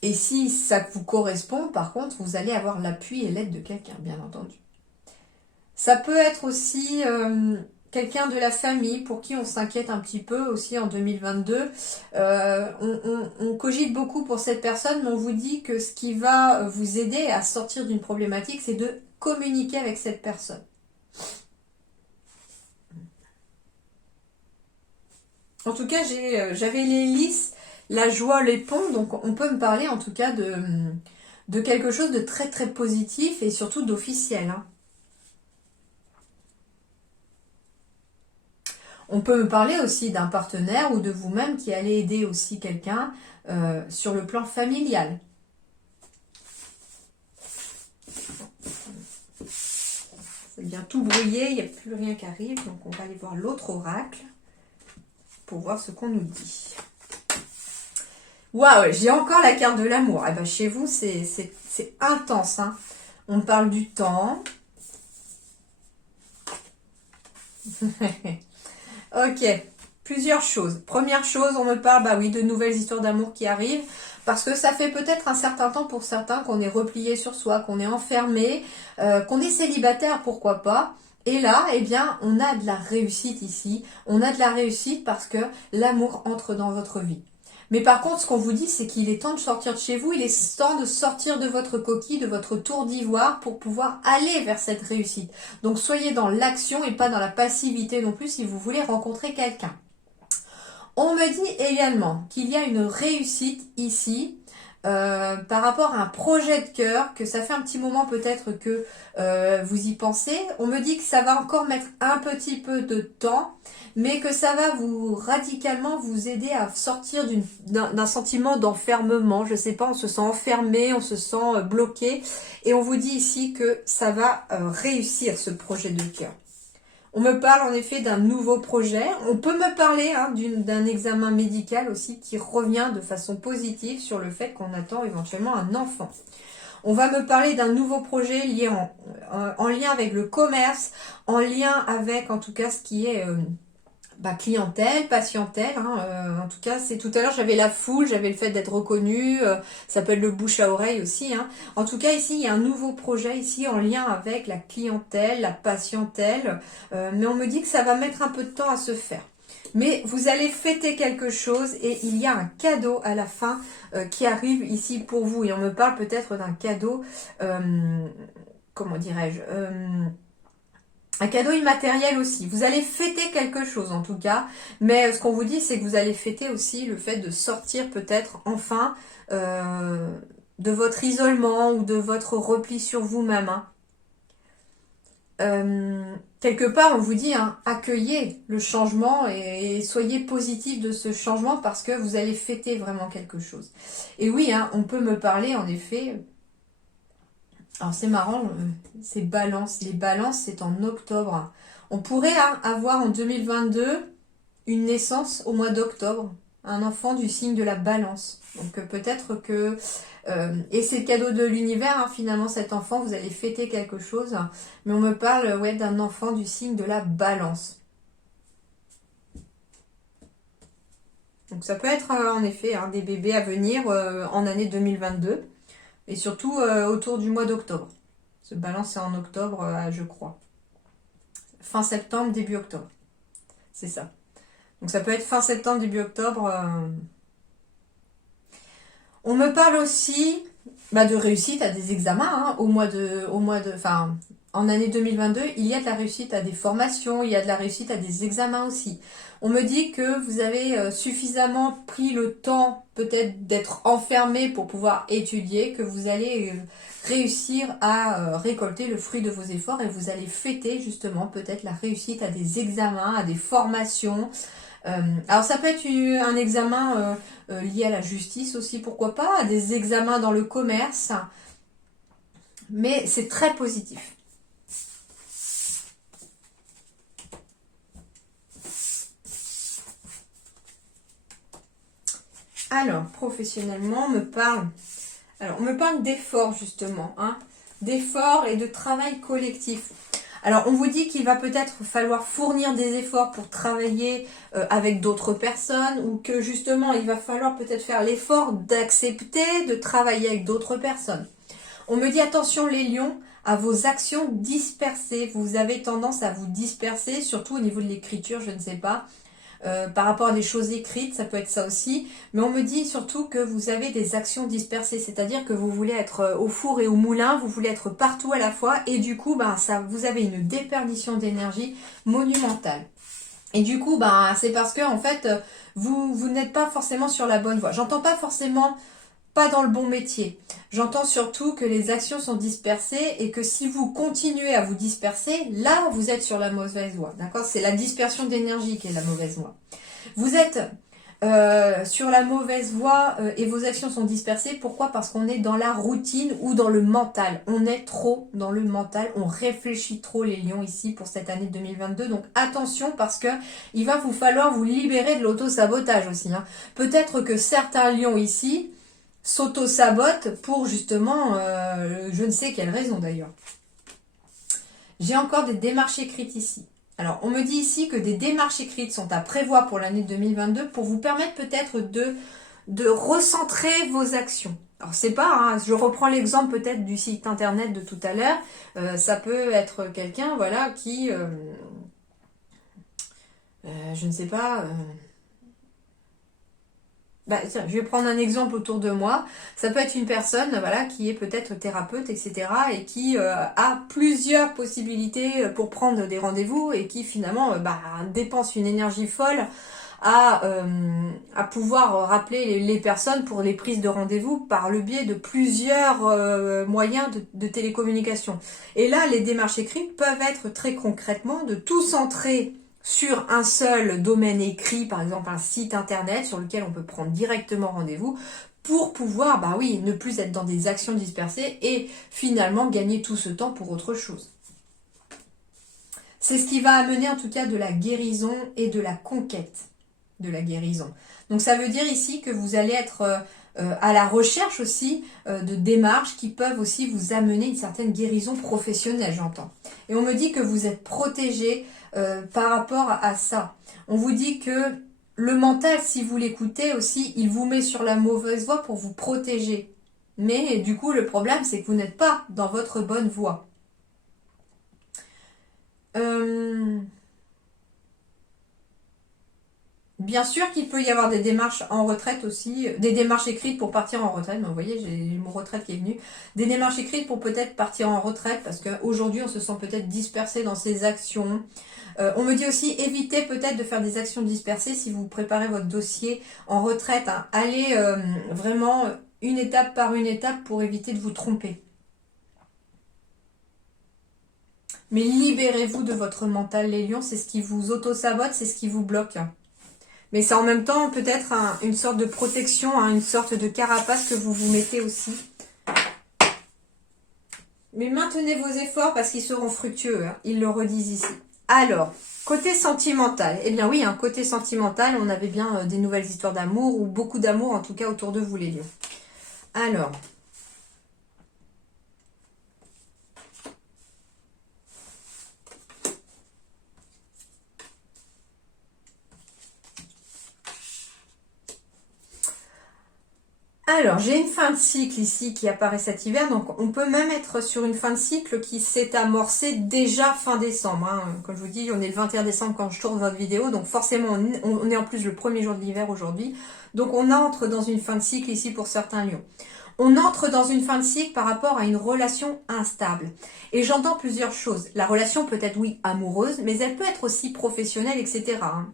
Et si ça vous correspond, par contre, vous allez avoir l'appui et l'aide de quelqu'un, bien entendu. Ça peut être aussi quelqu'un de la famille pour qui on s'inquiète un petit peu aussi en 2022. On cogite beaucoup pour cette personne, mais on vous dit que ce qui va vous aider à sortir d'une problématique, c'est de communiquer avec cette personne. En tout cas, j'avais les lys, la joie, les ponts, donc on peut me parler en tout cas de quelque chose de très très positif et surtout d'officiel. Hein. On peut me parler aussi d'un partenaire ou de vous-même qui allez aider aussi quelqu'un sur le plan familial. C'est bien tout brouillé, il n'y a plus rien qui arrive, donc on va aller voir l'autre oracle pour voir ce qu'on nous dit. Waouh, j'ai encore la carte de l'amour. Eh ben, chez vous, c'est intense. Hein. On parle du temps. Ok, plusieurs choses. Première chose, on me parle bah oui, de nouvelles histoires d'amour qui arrivent. Parce que ça fait peut-être un certain temps pour certains qu'on est replié sur soi, qu'on est enfermé, qu'on est célibataire, pourquoi pas. Et là, eh bien, on a de la réussite ici. On a de la réussite parce que l'amour entre dans votre vie. Mais par contre, ce qu'on vous dit, c'est qu'il est temps de sortir de chez vous, il est temps de sortir de votre coquille, de votre tour d'ivoire pour pouvoir aller vers cette réussite. Donc soyez dans l'action et pas dans la passivité non plus si vous voulez rencontrer quelqu'un. On me dit également qu'il y a une réussite ici par rapport à un projet de cœur, que ça fait un petit moment peut-être que vous y pensez. On me dit que ça va encore mettre un petit peu de temps, mais que ça va vous radicalement vous aider à sortir d'un sentiment d'enfermement. Je sais pas, on se sent enfermé, on se sent bloqué. Et on vous dit ici que ça va réussir ce projet de cœur. On me parle en effet d'un nouveau projet. On peut me parler hein, d'un examen médical aussi qui revient de façon positive sur le fait qu'on attend éventuellement un enfant. On va me parler d'un nouveau projet lié en lien avec le commerce, en lien avec en tout cas ce qui est clientèle, patientèle. Hein, en tout cas, c'est tout à l'heure j'avais la foule, j'avais le fait d'être reconnu, ça peut être le bouche à oreille aussi. Hein. En tout cas, ici, il y a un nouveau projet ici en lien avec la clientèle, la patientèle. Mais on me dit que ça va mettre un peu de temps à se faire. Mais vous allez fêter quelque chose et il y a un cadeau à la fin qui arrive ici pour vous. Et on me parle peut-être d'un cadeau, comment dirais-je un cadeau immatériel aussi. Vous allez fêter quelque chose en tout cas. Mais ce qu'on vous dit, c'est que vous allez fêter aussi le fait de sortir peut-être enfin de votre isolement ou de votre repli sur vous-même. Hein. Quelque part, on vous dit, hein, accueillez le changement et soyez positif de ce changement parce que vous allez fêter vraiment quelque chose. Et oui, hein, on peut me parler en effet... Alors c'est marrant, c'est Balance. Les Balances, c'est en octobre. On pourrait hein, avoir en 2022 une naissance au mois d'octobre. Un enfant du signe de la Balance. Donc peut-être que... et c'est le cadeau de l'univers, hein, finalement cet enfant, vous allez fêter quelque chose. Mais on me parle ouais, d'un enfant du signe de la Balance. Donc ça peut être en effet des bébés à venir en année 2022 et surtout autour du mois d'octobre. Ce balance c'est en octobre, je crois. Fin septembre, début octobre. C'est ça. Donc ça peut être fin septembre, début octobre. On me parle aussi de réussite à des examens enfin, en année 2022, il y a de la réussite à des formations, il y a de la réussite à des examens aussi. On me dit que vous avez suffisamment pris le temps peut-être d'être enfermé pour pouvoir étudier, que vous allez réussir à récolter le fruit de vos efforts et vous allez fêter justement peut-être la réussite à des examens, à des formations. Alors ça peut être un examen lié à la justice aussi, pourquoi pas, à des examens dans le commerce, mais c'est très positif. Alors, professionnellement, on me parle d'efforts justement, d'efforts et de travail collectif. Alors, on vous dit qu'il va peut-être falloir fournir des efforts pour travailler avec d'autres personnes ou que justement, il va falloir peut-être faire l'effort d'accepter de travailler avec d'autres personnes. On me dit attention les lions à vos actions dispersées. Vous avez tendance à vous disperser, surtout au niveau de l'écriture, je ne sais pas. Par rapport à des choses écrites, ça peut être ça aussi. Mais on me dit surtout que vous avez des actions dispersées, c'est-à-dire que vous voulez être au four et au moulin, vous voulez être partout à la fois, et du coup, vous avez une déperdition d'énergie monumentale. Et du coup, c'est parce que en fait, vous n'êtes pas forcément sur la bonne voie. J'entends pas forcément pas dans le bon métier. J'entends surtout que les actions sont dispersées et que si vous continuez à vous disperser, là, vous êtes sur la mauvaise voie. D'accord? C'est la dispersion d'énergie qui est la mauvaise voie. Vous êtes sur la mauvaise voie et vos actions sont dispersées. Pourquoi? Parce qu'on est dans la routine ou dans le mental. On est trop dans le mental. On réfléchit trop les lions ici pour cette année 2022. Donc attention parce que il va vous falloir vous libérer de l'auto-sabotage aussi. Peut-être que certains lions ici s'auto-sabotent pour justement, je ne sais quelle raison d'ailleurs. J'ai encore des démarches écrites ici. Alors, on me dit ici que des démarches écrites sont à prévoir pour l'année 2022 pour vous permettre peut-être de recentrer vos actions. Alors, c'est pas, je reprends l'exemple peut-être du site internet de tout à l'heure. Ça peut être quelqu'un, voilà, qui, je ne sais pas... tiens, je vais prendre un exemple autour de moi. Ça peut être une personne, voilà, qui est peut-être thérapeute, etc., et qui a plusieurs possibilités pour prendre des rendez-vous et qui finalement dépense une énergie folle à pouvoir rappeler les personnes pour les prises de rendez-vous par le biais de plusieurs moyens de télécommunication. Et là, les démarches écrites peuvent être très concrètement de tout centrer sur un seul domaine écrit, par exemple un site internet sur lequel on peut prendre directement rendez-vous pour pouvoir, ne plus être dans des actions dispersées et finalement gagner tout ce temps pour autre chose. C'est ce qui va amener en tout cas de la guérison et de la conquête de la guérison. Donc ça veut dire ici que vous allez être à la recherche aussi de démarches qui peuvent aussi vous amener une certaine guérison professionnelle, j'entends. Et on me dit que vous êtes protégé par rapport à ça. On vous dit que le mental, si vous l'écoutez aussi, il vous met sur la mauvaise voie pour vous protéger. Mais du coup, le problème, c'est que vous n'êtes pas dans votre bonne voie. Bien sûr qu'il peut y avoir des démarches en retraite aussi, des démarches écrites pour partir en retraite. Mais vous voyez, j'ai le mot retraite qui est venu. Des démarches écrites pour peut-être partir en retraite parce qu'aujourd'hui, on se sent peut-être dispersé dans ses actions. On me dit aussi, évitez peut-être de faire des actions dispersées si vous préparez votre dossier en retraite. Allez vraiment une étape par une étape pour éviter de vous tromper. Mais libérez-vous de votre mental, les lions. C'est ce qui vous auto-sabote, c'est ce qui vous bloque. Mais c'est en même temps peut-être une sorte de protection, une sorte de carapace que vous vous mettez aussi. Mais maintenez vos efforts parce qu'ils seront fructueux, ils le redisent ici. Alors, côté sentimental. Eh bien oui, côté sentimental, on avait bien des nouvelles histoires d'amour, ou beaucoup d'amour en tout cas autour de vous les lions. Alors... Alors, j'ai une fin de cycle ici qui apparaît cet hiver, donc on peut même être sur une fin de cycle qui s'est amorcée déjà fin décembre. Hein. Comme je vous dis, on est le 21 décembre quand je tourne votre vidéo, donc forcément on est en plus le premier jour de l'hiver aujourd'hui. Donc on entre dans une fin de cycle ici pour certains lions. On entre dans une fin de cycle par rapport à une relation instable. Et j'entends plusieurs choses. La relation peut être, oui, amoureuse, mais elle peut être aussi professionnelle, etc. Hein.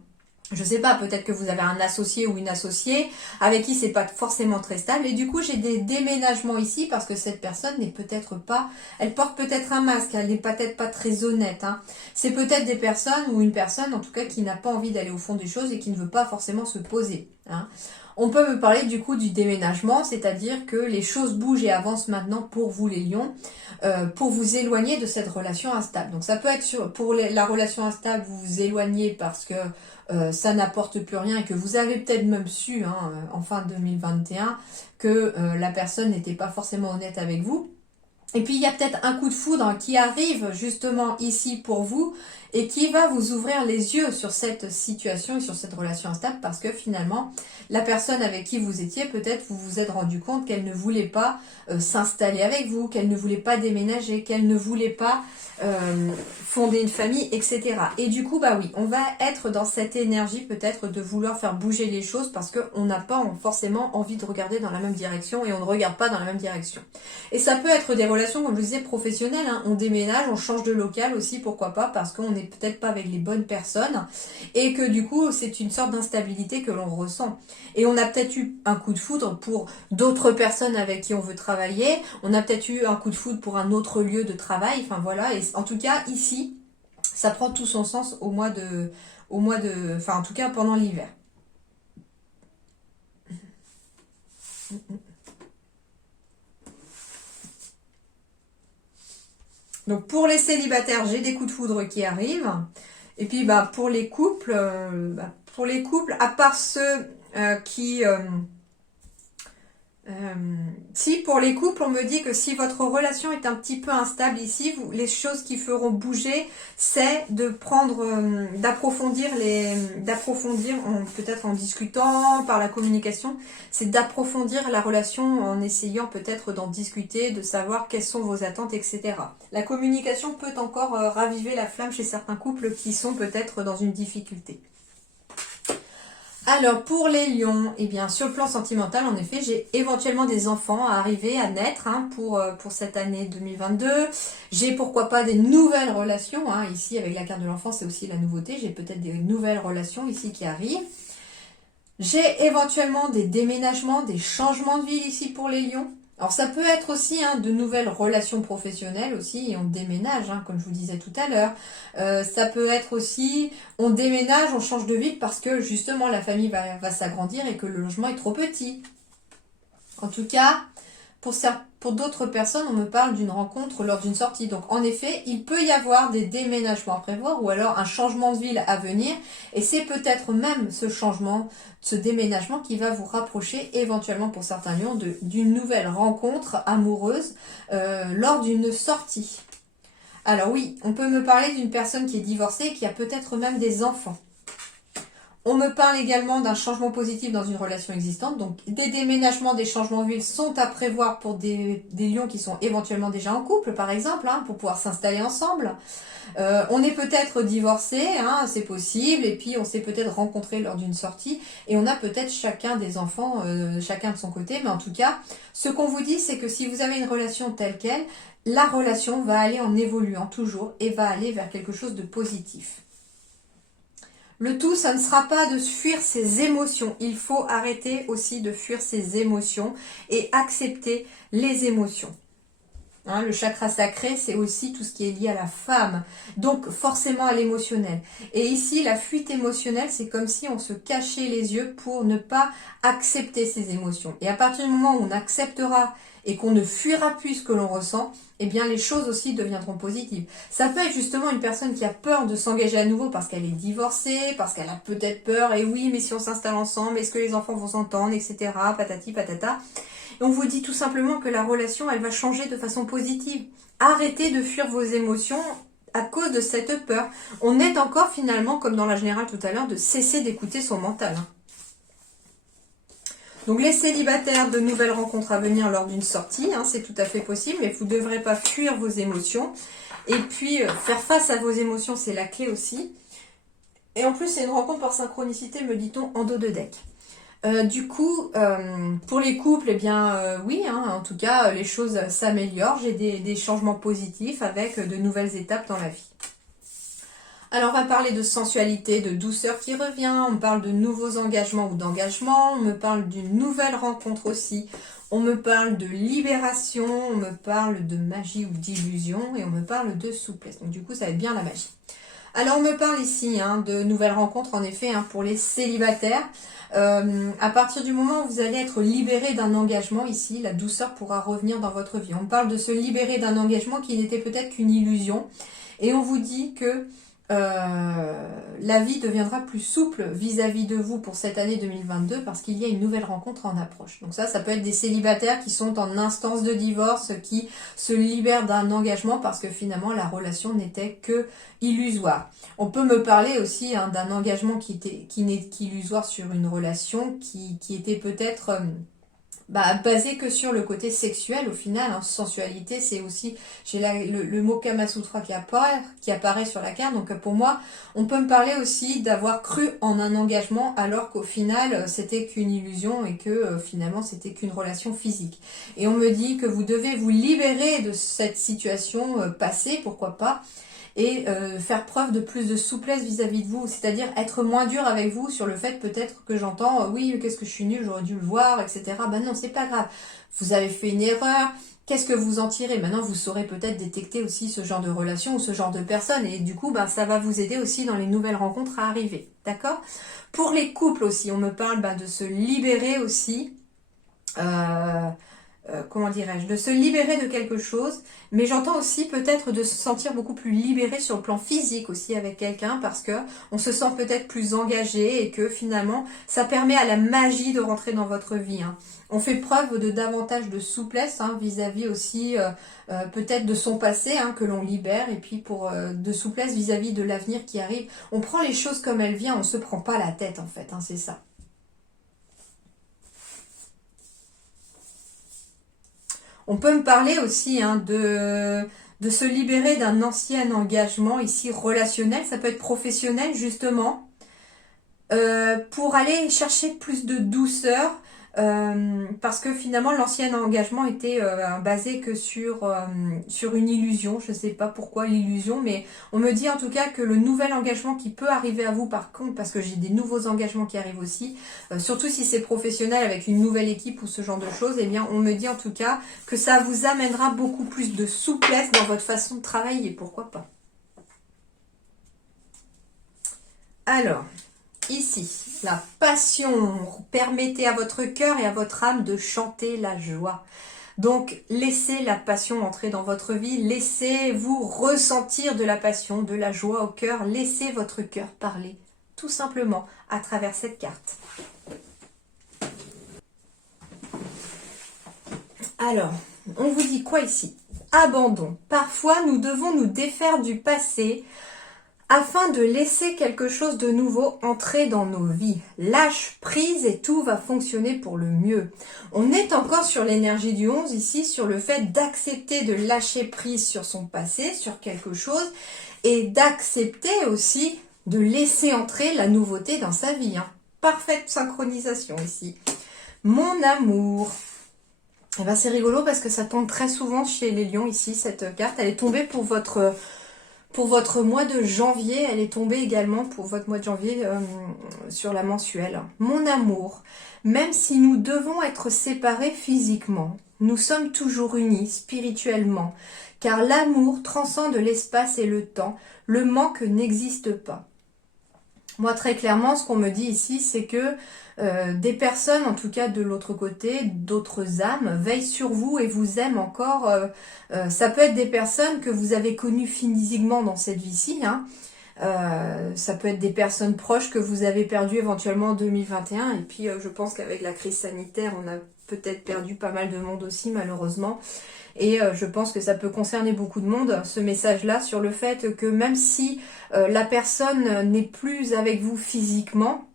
Je sais pas, peut-être que vous avez un associé ou une associée avec qui c'est pas forcément très stable. Et du coup, j'ai des déménagements ici parce que cette personne n'est peut-être pas, elle porte peut-être un masque, elle n'est peut-être pas très honnête. Hein. C'est peut-être des personnes ou une personne en tout cas qui n'a pas envie d'aller au fond des choses et qui ne veut pas forcément se poser. Hein. On peut me parler du coup du déménagement, c'est-à-dire que les choses bougent et avancent maintenant pour vous les lions, pour vous éloigner de cette relation instable. Donc ça peut être pour la relation instable, vous vous éloignez parce que ça n'apporte plus rien et que vous avez peut-être même su en fin 2021 que la personne n'était pas forcément honnête avec vous. Et puis il y a peut-être un coup de foudre qui arrive justement ici pour vous et qui va vous ouvrir les yeux sur cette situation et sur cette relation instable parce que finalement la personne avec qui vous étiez, peut-être vous vous êtes rendu compte qu'elle ne voulait pas s'installer avec vous, qu'elle ne voulait pas déménager, qu'elle ne voulait pas fonder une famille, etc. Et du coup, bah oui, on va être dans cette énergie peut-être de vouloir faire bouger les choses parce qu'on n'a pas forcément envie de regarder dans la même direction et on ne regarde pas dans la même direction. Et ça peut être des relations, comme je vous disais, professionnelles. Hein. On déménage, on change de local aussi, pourquoi pas, parce qu'on n'est peut-être pas avec les bonnes personnes et que du coup, c'est une sorte d'instabilité que l'on ressent. Et on a peut-être eu un coup de foudre pour d'autres personnes avec qui on veut travailler. On a peut-être eu un coup de foudre pour un autre lieu de travail. Enfin voilà. Et en tout cas, ici, ça prend tout son sens enfin en tout cas pendant l'hiver. Donc pour les célibataires, j'ai des coups de foudre qui arrivent. Et puis bah pour les couples, à part ceux qui si pour les couples, on me dit que si votre relation est un petit peu instable ici, les choses qui feront bouger, c'est de prendre, d'approfondir peut-être en discutant, par la communication, c'est d'approfondir la relation en essayant peut-être d'en discuter, de savoir quelles sont vos attentes, etc. La communication peut encore raviver la flamme chez certains couples qui sont peut-être dans une difficulté. Alors, pour les lions, eh bien, sur le plan sentimental, en effet, j'ai éventuellement des enfants à arriver, à naître pour cette année 2022. J'ai pourquoi pas des nouvelles relations. Hein, ici, avec la carte de l'enfant, c'est aussi la nouveauté. J'ai peut-être des nouvelles relations ici qui arrivent. J'ai éventuellement des déménagements, des changements de ville ici pour les lions. Alors ça peut être aussi de nouvelles relations professionnelles aussi et on déménage, comme je vous disais tout à l'heure. Ça peut être aussi, on déménage, on change de ville parce que justement la famille va s'agrandir et que le logement est trop petit. En tout cas, pour d'autres personnes, on me parle d'une rencontre lors d'une sortie. Donc en effet, il peut y avoir des déménagements à prévoir ou alors un changement de ville à venir. Et c'est peut-être même ce déménagement qui va vous rapprocher éventuellement pour certains lions d'une nouvelle rencontre amoureuse lors d'une sortie. Alors oui, on peut me parler d'une personne qui est divorcée et qui a peut-être même des enfants. On me parle également d'un changement positif dans une relation existante. Donc, des déménagements, des changements de ville sont à prévoir pour des lions qui sont éventuellement déjà en couple, par exemple, pour pouvoir s'installer ensemble. On est peut-être divorcé, c'est possible, et puis on s'est peut-être rencontré lors d'une sortie, et on a peut-être chacun des enfants, chacun de son côté. Mais en tout cas, ce qu'on vous dit, c'est que si vous avez une relation telle qu'elle, la relation va aller en évoluant toujours et va aller vers quelque chose de positif. Le tout, ça ne sera pas de fuir ses émotions. Il faut arrêter aussi de fuir ses émotions et accepter les émotions. Le chakra sacré, c'est aussi tout ce qui est lié à la femme, donc forcément à l'émotionnel. Et ici, la fuite émotionnelle, c'est comme si on se cachait les yeux pour ne pas accepter ses émotions. Et à partir du moment où on acceptera et qu'on ne fuira plus ce que l'on ressent, eh bien les choses aussi deviendront positives. Ça peut être justement une personne qui a peur de s'engager à nouveau parce qu'elle est divorcée, parce qu'elle a peut-être peur, et oui, mais si on s'installe ensemble, est-ce que les enfants vont s'entendre, etc., patati patata. Et on vous dit tout simplement que la relation, elle va changer de façon positive. Arrêtez de fuir vos émotions à cause de cette peur. On est encore finalement, comme dans la générale tout à l'heure, de cesser d'écouter son mental. Donc les célibataires, de nouvelles rencontres à venir lors d'une sortie, hein, c'est tout à fait possible, mais vous ne devrez pas fuir vos émotions. Et puis faire face à vos émotions, c'est la clé aussi. Et en plus, c'est une rencontre par synchronicité, me dit-on, en dos de deck. Du coup, pour les couples, eh bien oui, hein, en tout cas, les choses s'améliorent. J'ai des changements positifs avec de nouvelles étapes dans la vie. Alors, on va parler de sensualité, de douceur qui revient. On parle de nouveaux engagements ou d'engagement. On me parle d'une nouvelle rencontre aussi. On me parle de libération. On me parle de magie ou d'illusion. Et on me parle de souplesse. Donc, du coup, ça va être bien la magie. Alors, on me parle ici de nouvelles rencontres, en effet, pour les célibataires. À partir du moment où vous allez être libéré d'un engagement, ici, la douceur pourra revenir dans votre vie. On parle de se libérer d'un engagement qui n'était peut-être qu'une illusion. Et on vous dit que la vie deviendra plus souple vis-à-vis de vous pour cette année 2022 parce qu'il y a une nouvelle rencontre en approche. Donc ça peut être des célibataires qui sont en instance de divorce, qui se libèrent d'un engagement parce que finalement la relation n'était que illusoire. On peut me parler aussi d'un engagement qui n'est qu'illusoire sur une relation qui était peut-être basé que sur le côté sexuel au final, sensualité, c'est aussi, j'ai le mot Kamasutra qui apparaît sur la carte, donc pour moi, on peut me parler aussi d'avoir cru en un engagement alors qu'au final, c'était qu'une illusion et que finalement, c'était qu'une relation physique. Et on me dit que vous devez vous libérer de cette situation passée, pourquoi pas, et faire preuve de plus de souplesse vis-à-vis de vous, c'est-à-dire être moins dur avec vous sur le fait peut-être que j'entends oui, qu'est-ce que je suis nulle, j'aurais dû le voir, etc. Ben non, c'est pas grave. Vous avez fait une erreur, qu'est-ce que vous en tirez? Maintenant, vous saurez peut-être détecter aussi ce genre de relation ou ce genre de personne, et du coup, ça va vous aider aussi dans les nouvelles rencontres à arriver, d'accord? Pour les couples aussi, on me parle de se libérer aussi, comment dirais-je, de se libérer de quelque chose, mais j'entends aussi peut-être de se sentir beaucoup plus libéré sur le plan physique aussi avec quelqu'un parce que on se sent peut-être plus engagé et que finalement ça permet à la magie de rentrer dans votre vie. On fait preuve de davantage de souplesse vis-à-vis aussi peut-être de son passé que l'on libère et puis de souplesse vis-à-vis de l'avenir qui arrive. On prend les choses comme elles viennent, on se prend pas la tête en fait, c'est ça. On peut me parler aussi de se libérer d'un ancien engagement ici relationnel, ça peut être professionnel justement, pour aller chercher plus de douceur, parce que finalement l'ancien engagement était basé que sur une illusion, je ne sais pas pourquoi l'illusion, mais on me dit en tout cas que le nouvel engagement qui peut arriver à vous par contre, parce que j'ai des nouveaux engagements qui arrivent aussi, surtout si c'est professionnel avec une nouvelle équipe ou ce genre de choses, eh bien on me dit en tout cas que ça vous amènera beaucoup plus de souplesse dans votre façon de travailler, pourquoi pas. Alors, ici, la passion, permettez à votre cœur et à votre âme de chanter la joie. Donc, laissez la passion entrer dans votre vie, laissez-vous ressentir de la passion, de la joie au cœur, laissez votre cœur parler, tout simplement, à travers cette carte. Alors, on vous dit quoi ici? Abandon. Parfois, nous devons nous défaire du passé afin de laisser quelque chose de nouveau entrer dans nos vies. Lâche prise et tout va fonctionner pour le mieux. On est encore sur l'énergie du 11 ici, sur le fait d'accepter de lâcher prise sur son passé, sur quelque chose, et d'accepter aussi de laisser entrer la nouveauté dans sa vie. Parfaite synchronisation ici. Mon amour. Eh ben, c'est rigolo parce que ça tombe très souvent chez les lions ici, cette carte. Elle est tombée pour votre mois de janvier, elle est tombée également pour votre mois de janvier sur la mensuelle. Mon amour, même si nous devons être séparés physiquement, nous sommes toujours unis spirituellement, car l'amour transcende l'espace et le temps, le manque n'existe pas. Moi, très clairement, ce qu'on me dit ici, c'est que des personnes, en tout cas de l'autre côté, d'autres âmes, veillent sur vous et vous aiment encore. Ça peut être des personnes que vous avez connues physiquement dans cette vie-ci. Ça peut être des personnes proches que vous avez perdues éventuellement en 2021. Et puis, je pense qu'avec la crise sanitaire, on a peut-être perdu pas mal de monde aussi, malheureusement. Et je pense que ça peut concerner beaucoup de monde, ce message-là, sur le fait que même si la personne n'est plus avec vous physiquement,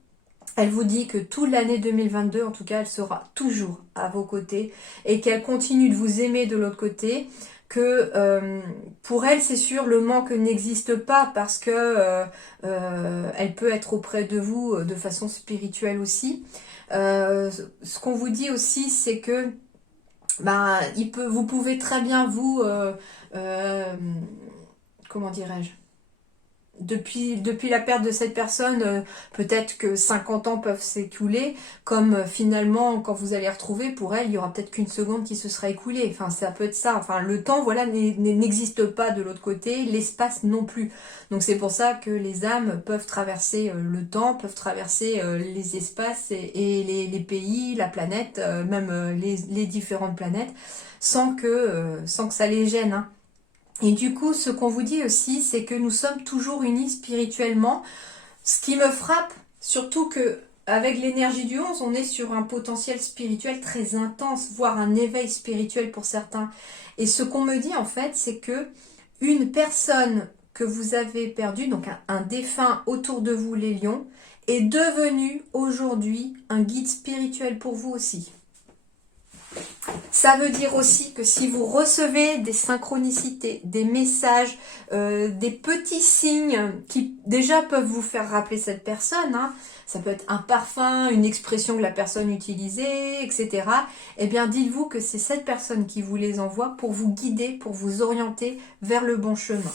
Elle vous dit que toute l'année 2022, en tout cas, elle sera toujours à vos côtés et qu'elle continue de vous aimer de l'autre côté. Que pour elle, c'est sûr, le manque n'existe pas parce que elle peut être auprès de vous de façon spirituelle aussi. Ce qu'on vous dit aussi, c'est que vous pouvez très bien comment dirais-je, depuis la perte de cette personne, peut-être que 50 ans peuvent s'écouler, comme finalement, quand vous allez retrouver, pour elle, il y aura peut-être qu'une seconde qui se sera écoulée. Enfin, ça peut être ça. Enfin, le temps, voilà, n'existe pas de l'autre côté, l'espace non plus. Donc c'est pour ça que les âmes peuvent traverser le temps, peuvent traverser les espaces et les pays, la planète, même les différentes planètes, sans que ça les gêne, hein. Et du coup, ce qu'on vous dit aussi, c'est que nous sommes toujours unis spirituellement. Ce qui me frappe, surtout que avec l'énergie du 11, on est sur un potentiel spirituel très intense, voire un éveil spirituel pour certains. Et ce qu'on me dit en fait, c'est que une personne que vous avez perdue, donc un défunt autour de vous, les lions, est devenu aujourd'hui un guide spirituel pour vous aussi. Ça veut dire aussi que si vous recevez des synchronicités, des messages, des petits signes qui déjà peuvent vous faire rappeler cette personne, hein, ça peut être un parfum, une expression que la personne utilisait, etc. Eh bien, dites-vous que c'est cette personne qui vous les envoie pour vous guider, pour vous orienter vers le bon chemin.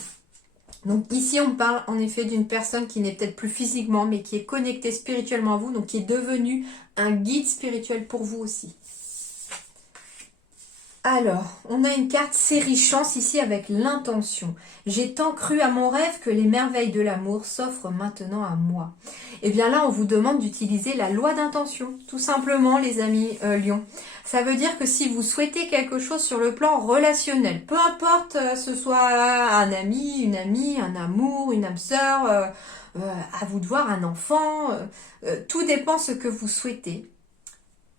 Donc ici, on parle en effet d'une personne qui n'est peut-être plus physiquement, mais qui est connectée spirituellement à vous, donc qui est devenue un guide spirituel pour vous aussi. Alors, on a une carte série chance ici avec l'intention. J'ai tant cru à mon rêve que les merveilles de l'amour s'offrent maintenant à moi. Et bien là, on vous demande d'utiliser la loi d'intention, tout simplement les amis Lions. Ça veut dire que si vous souhaitez quelque chose sur le plan relationnel, peu importe ce soit un ami, une amie, un amour, une âme sœur, à vous de voir un enfant, tout dépend ce que vous souhaitez.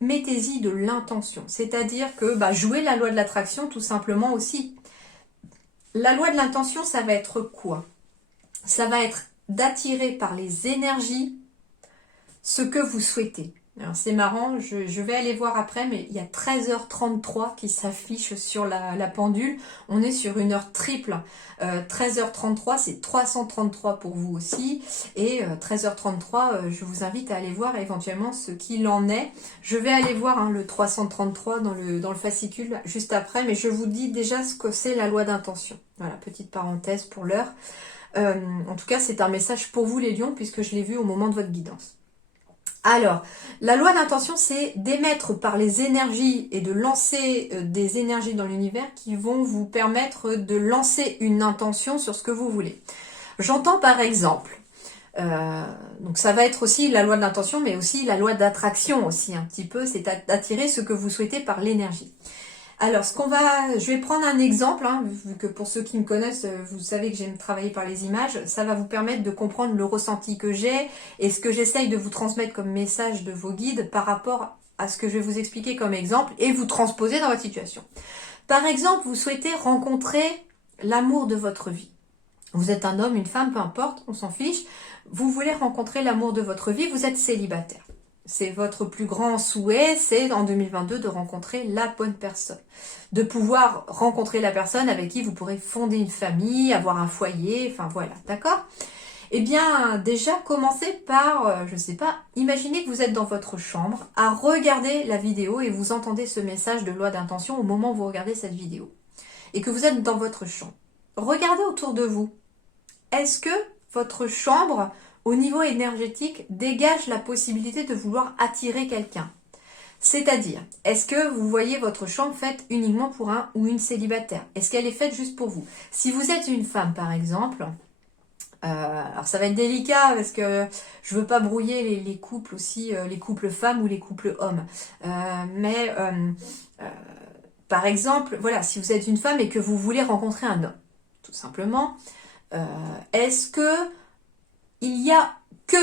Mettez-y de l'intention, c'est-à-dire que jouez la loi de l'attraction tout simplement aussi. La loi de l'intention, ça va être quoi? Ça va être d'attirer par les énergies ce que vous souhaitez. Alors c'est marrant, je vais aller voir après, mais il y a 13h33 qui s'affiche sur la pendule. On est sur une heure triple. 13h33, c'est 333 pour vous aussi. Et 13h33, je vous invite à aller voir éventuellement ce qu'il en est. Je vais aller voir le 333 dans le fascicule juste après, mais je vous dis déjà ce que c'est la loi d'intention. Voilà, petite parenthèse pour l'heure. En tout cas, c'est un message pour vous les lions, puisque je l'ai vu au moment de votre guidance. Alors, la loi d'intention, c'est d'émettre par les énergies et de lancer des énergies dans l'univers qui vont vous permettre de lancer une intention sur ce que vous voulez. J'entends par exemple, donc ça va être aussi la loi de l'intention, mais aussi la loi d'attraction aussi un petit peu, c'est d'attirer ce que vous souhaitez par l'énergie. Alors, je vais prendre un exemple, vu que pour ceux qui me connaissent, vous savez que j'aime travailler par les images. Ça va vous permettre de comprendre le ressenti que j'ai et ce que j'essaye de vous transmettre comme message de vos guides par rapport à ce que je vais vous expliquer comme exemple et vous transposer dans votre situation. Par exemple, vous souhaitez rencontrer l'amour de votre vie. Vous êtes un homme, une femme, peu importe, on s'en fiche. Vous voulez rencontrer l'amour de votre vie, vous êtes célibataire. C'est votre plus grand souhait, c'est en 2022 de rencontrer la bonne personne. De pouvoir rencontrer la personne avec qui vous pourrez fonder une famille, avoir un foyer, enfin voilà, d'accord? Eh bien, déjà, commencez par, je sais pas, imaginez que vous êtes dans votre chambre à regarder la vidéo et vous entendez ce message de loi d'intention au moment où vous regardez cette vidéo. Et que vous êtes dans votre chambre. Regardez autour de vous. Est-ce que votre chambre, au niveau énergétique, dégage la possibilité de vouloir attirer quelqu'un? C'est-à-dire, est-ce que vous voyez votre chambre faite uniquement pour un ou une célibataire? Est-ce qu'elle est faite juste pour vous? Si vous êtes une femme, par exemple, alors ça va être délicat parce que je veux pas brouiller les couples aussi, les couples femmes ou les couples hommes. Par exemple, voilà, si vous êtes une femme et que vous voulez rencontrer un homme, tout simplement, est-ce que il y a que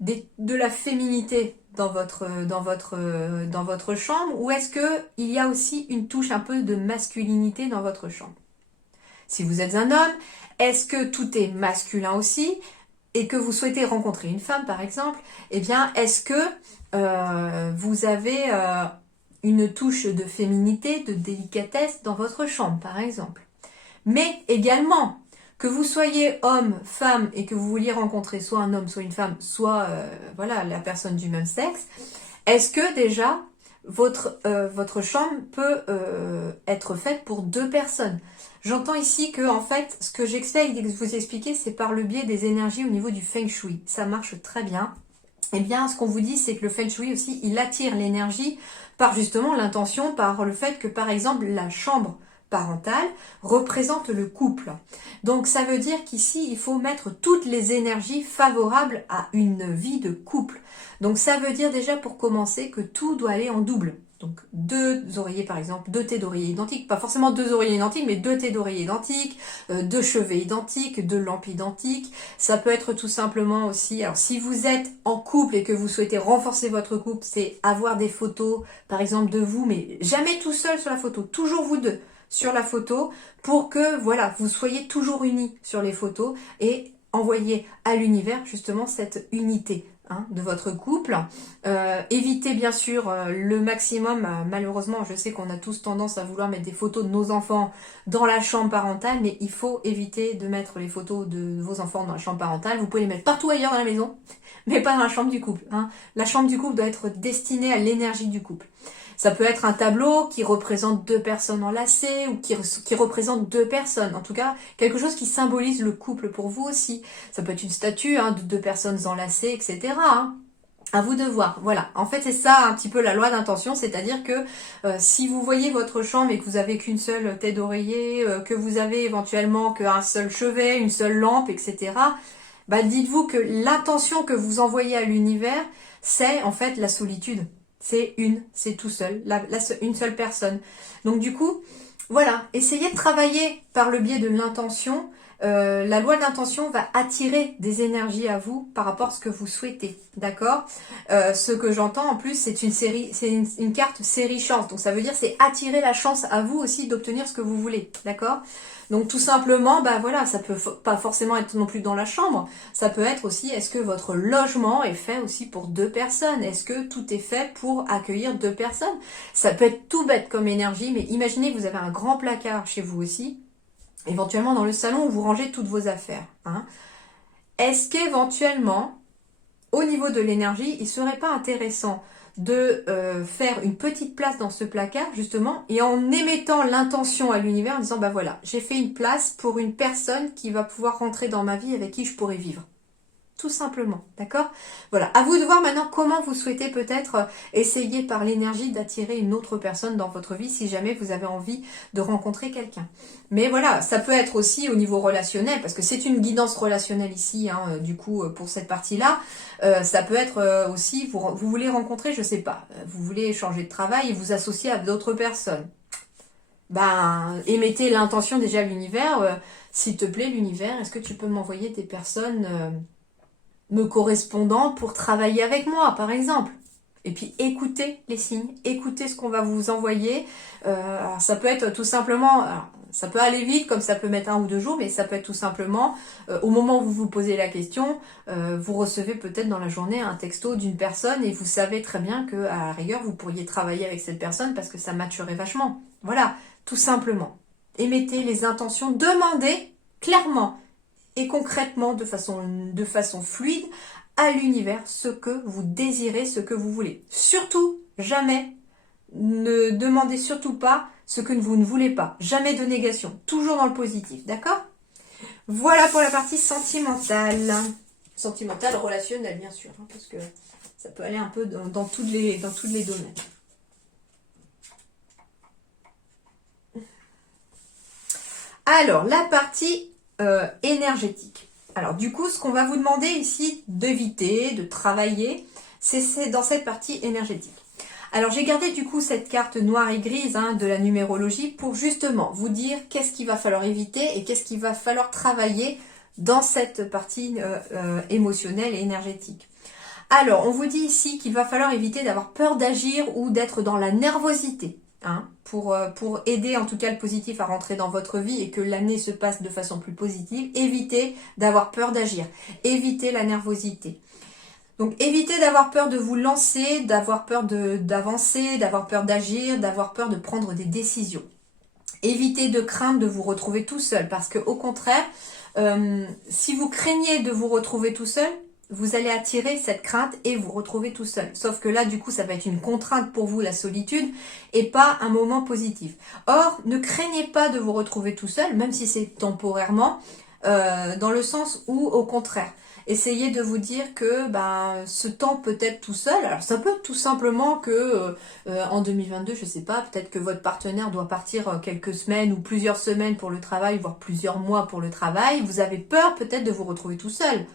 de la féminité dans votre chambre ou est-ce que il y a aussi une touche un peu de masculinité dans votre chambre? Si vous êtes un homme, est-ce que tout est masculin aussi et que vous souhaitez rencontrer une femme par exemple, eh bien est-ce que vous avez une touche de féminité, de délicatesse dans votre chambre par exemple. Mais également, que vous soyez homme, femme et que vous vouliez rencontrer soit un homme, soit une femme, soit voilà la personne du même sexe, est-ce que déjà votre chambre peut être faite pour 2 personnes? J'entends ici que en fait, ce que j'essaye de vous expliquer, c'est par le biais des énergies au niveau du Feng Shui. Ça marche très bien. Eh bien, ce qu'on vous dit, c'est que le Feng Shui aussi, il attire l'énergie par justement l'intention, par le fait que par exemple la chambre parentale représente le couple. Donc ça veut dire qu'ici, il faut mettre toutes les énergies favorables à une vie de couple. Donc ça veut dire déjà pour commencer que tout doit aller en double. Donc 2 oreillers par exemple, 2 thés d'oreiller identiques, pas forcément 2 oreillers identiques, mais 2 thés d'oreiller identiques, 2 chevets identiques, 2 lampes identiques. Ça peut être tout simplement aussi, alors si vous êtes en couple et que vous souhaitez renforcer votre couple, c'est avoir des photos par exemple de vous, mais jamais tout seul sur la photo, toujours vous deux sur la photo pour que voilà, vous soyez toujours unis sur les photos et envoyer à l'univers justement cette unité de votre couple. Évitez bien sûr le maximum, malheureusement je sais qu'on a tous tendance à vouloir mettre des photos de nos enfants dans la chambre parentale, mais il faut éviter de mettre les photos de vos enfants dans la chambre parentale. Vous pouvez les mettre partout ailleurs dans la maison, mais pas dans la chambre du couple. La chambre du couple doit être destinée à l'énergie du couple. Ça peut être un tableau qui représente 2 personnes enlacées ou qui représente 2 personnes. En tout cas, quelque chose qui symbolise le couple pour vous aussi. Ça peut être une statue de 2 personnes enlacées, etc. À vous de voir. Voilà. En fait, c'est ça un petit peu la loi d'intention. C'est-à-dire que si vous voyez votre chambre et que vous avez qu'une seule tête d'oreiller, que vous avez éventuellement qu'un seul chevet, une seule lampe, etc., bah, dites-vous que l'intention que vous envoyez à l'univers, c'est en fait la solitude. C'est tout seul, une seule personne. Donc du coup, voilà, essayez de travailler par le biais de l'intention. La loi de l'intention va attirer des énergies à vous par rapport à ce que vous souhaitez, d'accord. Ce que j'entends en plus, c'est une carte série chance. Donc ça veut dire c'est attirer la chance à vous aussi d'obtenir ce que vous voulez, d'accord. Donc tout simplement, bah voilà, ça peut pas forcément être non plus dans la chambre. Ça peut être aussi, est-ce que votre logement est fait aussi pour 2 personnes? Est-ce que tout est fait pour accueillir 2 personnes? Ça peut être tout bête comme énergie, mais imaginez que vous avez un grand placard chez vous aussi, éventuellement dans le salon où vous rangez toutes vos affaires. Est-ce qu'éventuellement, au niveau de l'énergie, il serait pas intéressant de faire une petite place dans ce placard justement et en émettant l'intention à l'univers en disant bah voilà, j'ai fait une place pour une personne qui va pouvoir rentrer dans ma vie avec qui je pourrais vivre. Tout simplement, d'accord? Voilà, à vous de voir maintenant comment vous souhaitez peut-être essayer par l'énergie d'attirer une autre personne dans votre vie si jamais vous avez envie de rencontrer quelqu'un. Mais voilà, ça peut être aussi au niveau relationnel, parce que c'est une guidance relationnelle ici, du coup, pour cette partie-là. Ça peut être aussi, vous voulez rencontrer, je sais pas, vous voulez changer de travail et vous associer à d'autres personnes. Ben, émettez l'intention déjà à l'univers, s'il te plaît l'univers, est-ce que tu peux m'envoyer des personnes me correspondant pour travailler avec moi, par exemple. Et puis écoutez les signes, écoutez ce qu'on va vous envoyer. Alors, ça peut être tout simplement, alors, ça peut aller vite comme ça peut mettre 1 ou 2 jours, mais ça peut être tout simplement, au moment où vous vous posez la question, vous recevez peut-être dans la journée un texto d'une personne et vous savez très bien que à la rigueur vous pourriez travailler avec cette personne parce que ça matcherait vachement. Voilà, tout simplement. Émettez les intentions, demandez clairement et concrètement, de façon fluide, à l'univers ce que vous désirez, ce que vous voulez. Surtout, jamais, ne demandez surtout pas ce que vous ne voulez pas. Jamais de négation. Toujours dans le positif, d'accord? Voilà pour la partie sentimentale. Sentimentale, relationnelle, bien sûr, parce que ça peut aller un peu dans tous les domaines. Alors, la partie énergétique. Alors du coup, ce qu'on va vous demander ici d'éviter, de travailler, c'est dans cette partie énergétique. Alors j'ai gardé du coup cette carte noire et grise de la numérologie pour justement vous dire qu'est-ce qu'il va falloir éviter et qu'est-ce qu'il va falloir travailler dans cette partie émotionnelle et énergétique. Alors on vous dit ici qu'il va falloir éviter d'avoir peur d'agir ou d'être dans la nervosité. hein, pour aider en tout cas le positif à rentrer dans votre vie et que l'année se passe de façon plus positive. Évitez d'avoir peur d'agir, évitez la nervosité. Donc évitez d'avoir peur de vous lancer, d'avoir peur d'avancer, d'avoir peur d'agir, d'avoir peur de prendre des décisions. Évitez de craindre de vous retrouver tout seul parce que au contraire, si vous craignez de vous retrouver tout seul, vous allez attirer cette crainte et vous retrouver tout seul. Sauf que là, du coup, ça va être une contrainte pour vous, la solitude, et pas un moment positif. Or, ne craignez pas de vous retrouver tout seul, même si c'est temporairement, dans le sens où, au contraire, essayez de vous dire que ce temps peut être tout seul. Alors ça peut être tout simplement que en 2022, je sais pas, peut-être que votre partenaire doit partir quelques semaines ou plusieurs semaines pour le travail, voire plusieurs mois pour le travail. Vous avez peur peut-être de vous retrouver tout seul.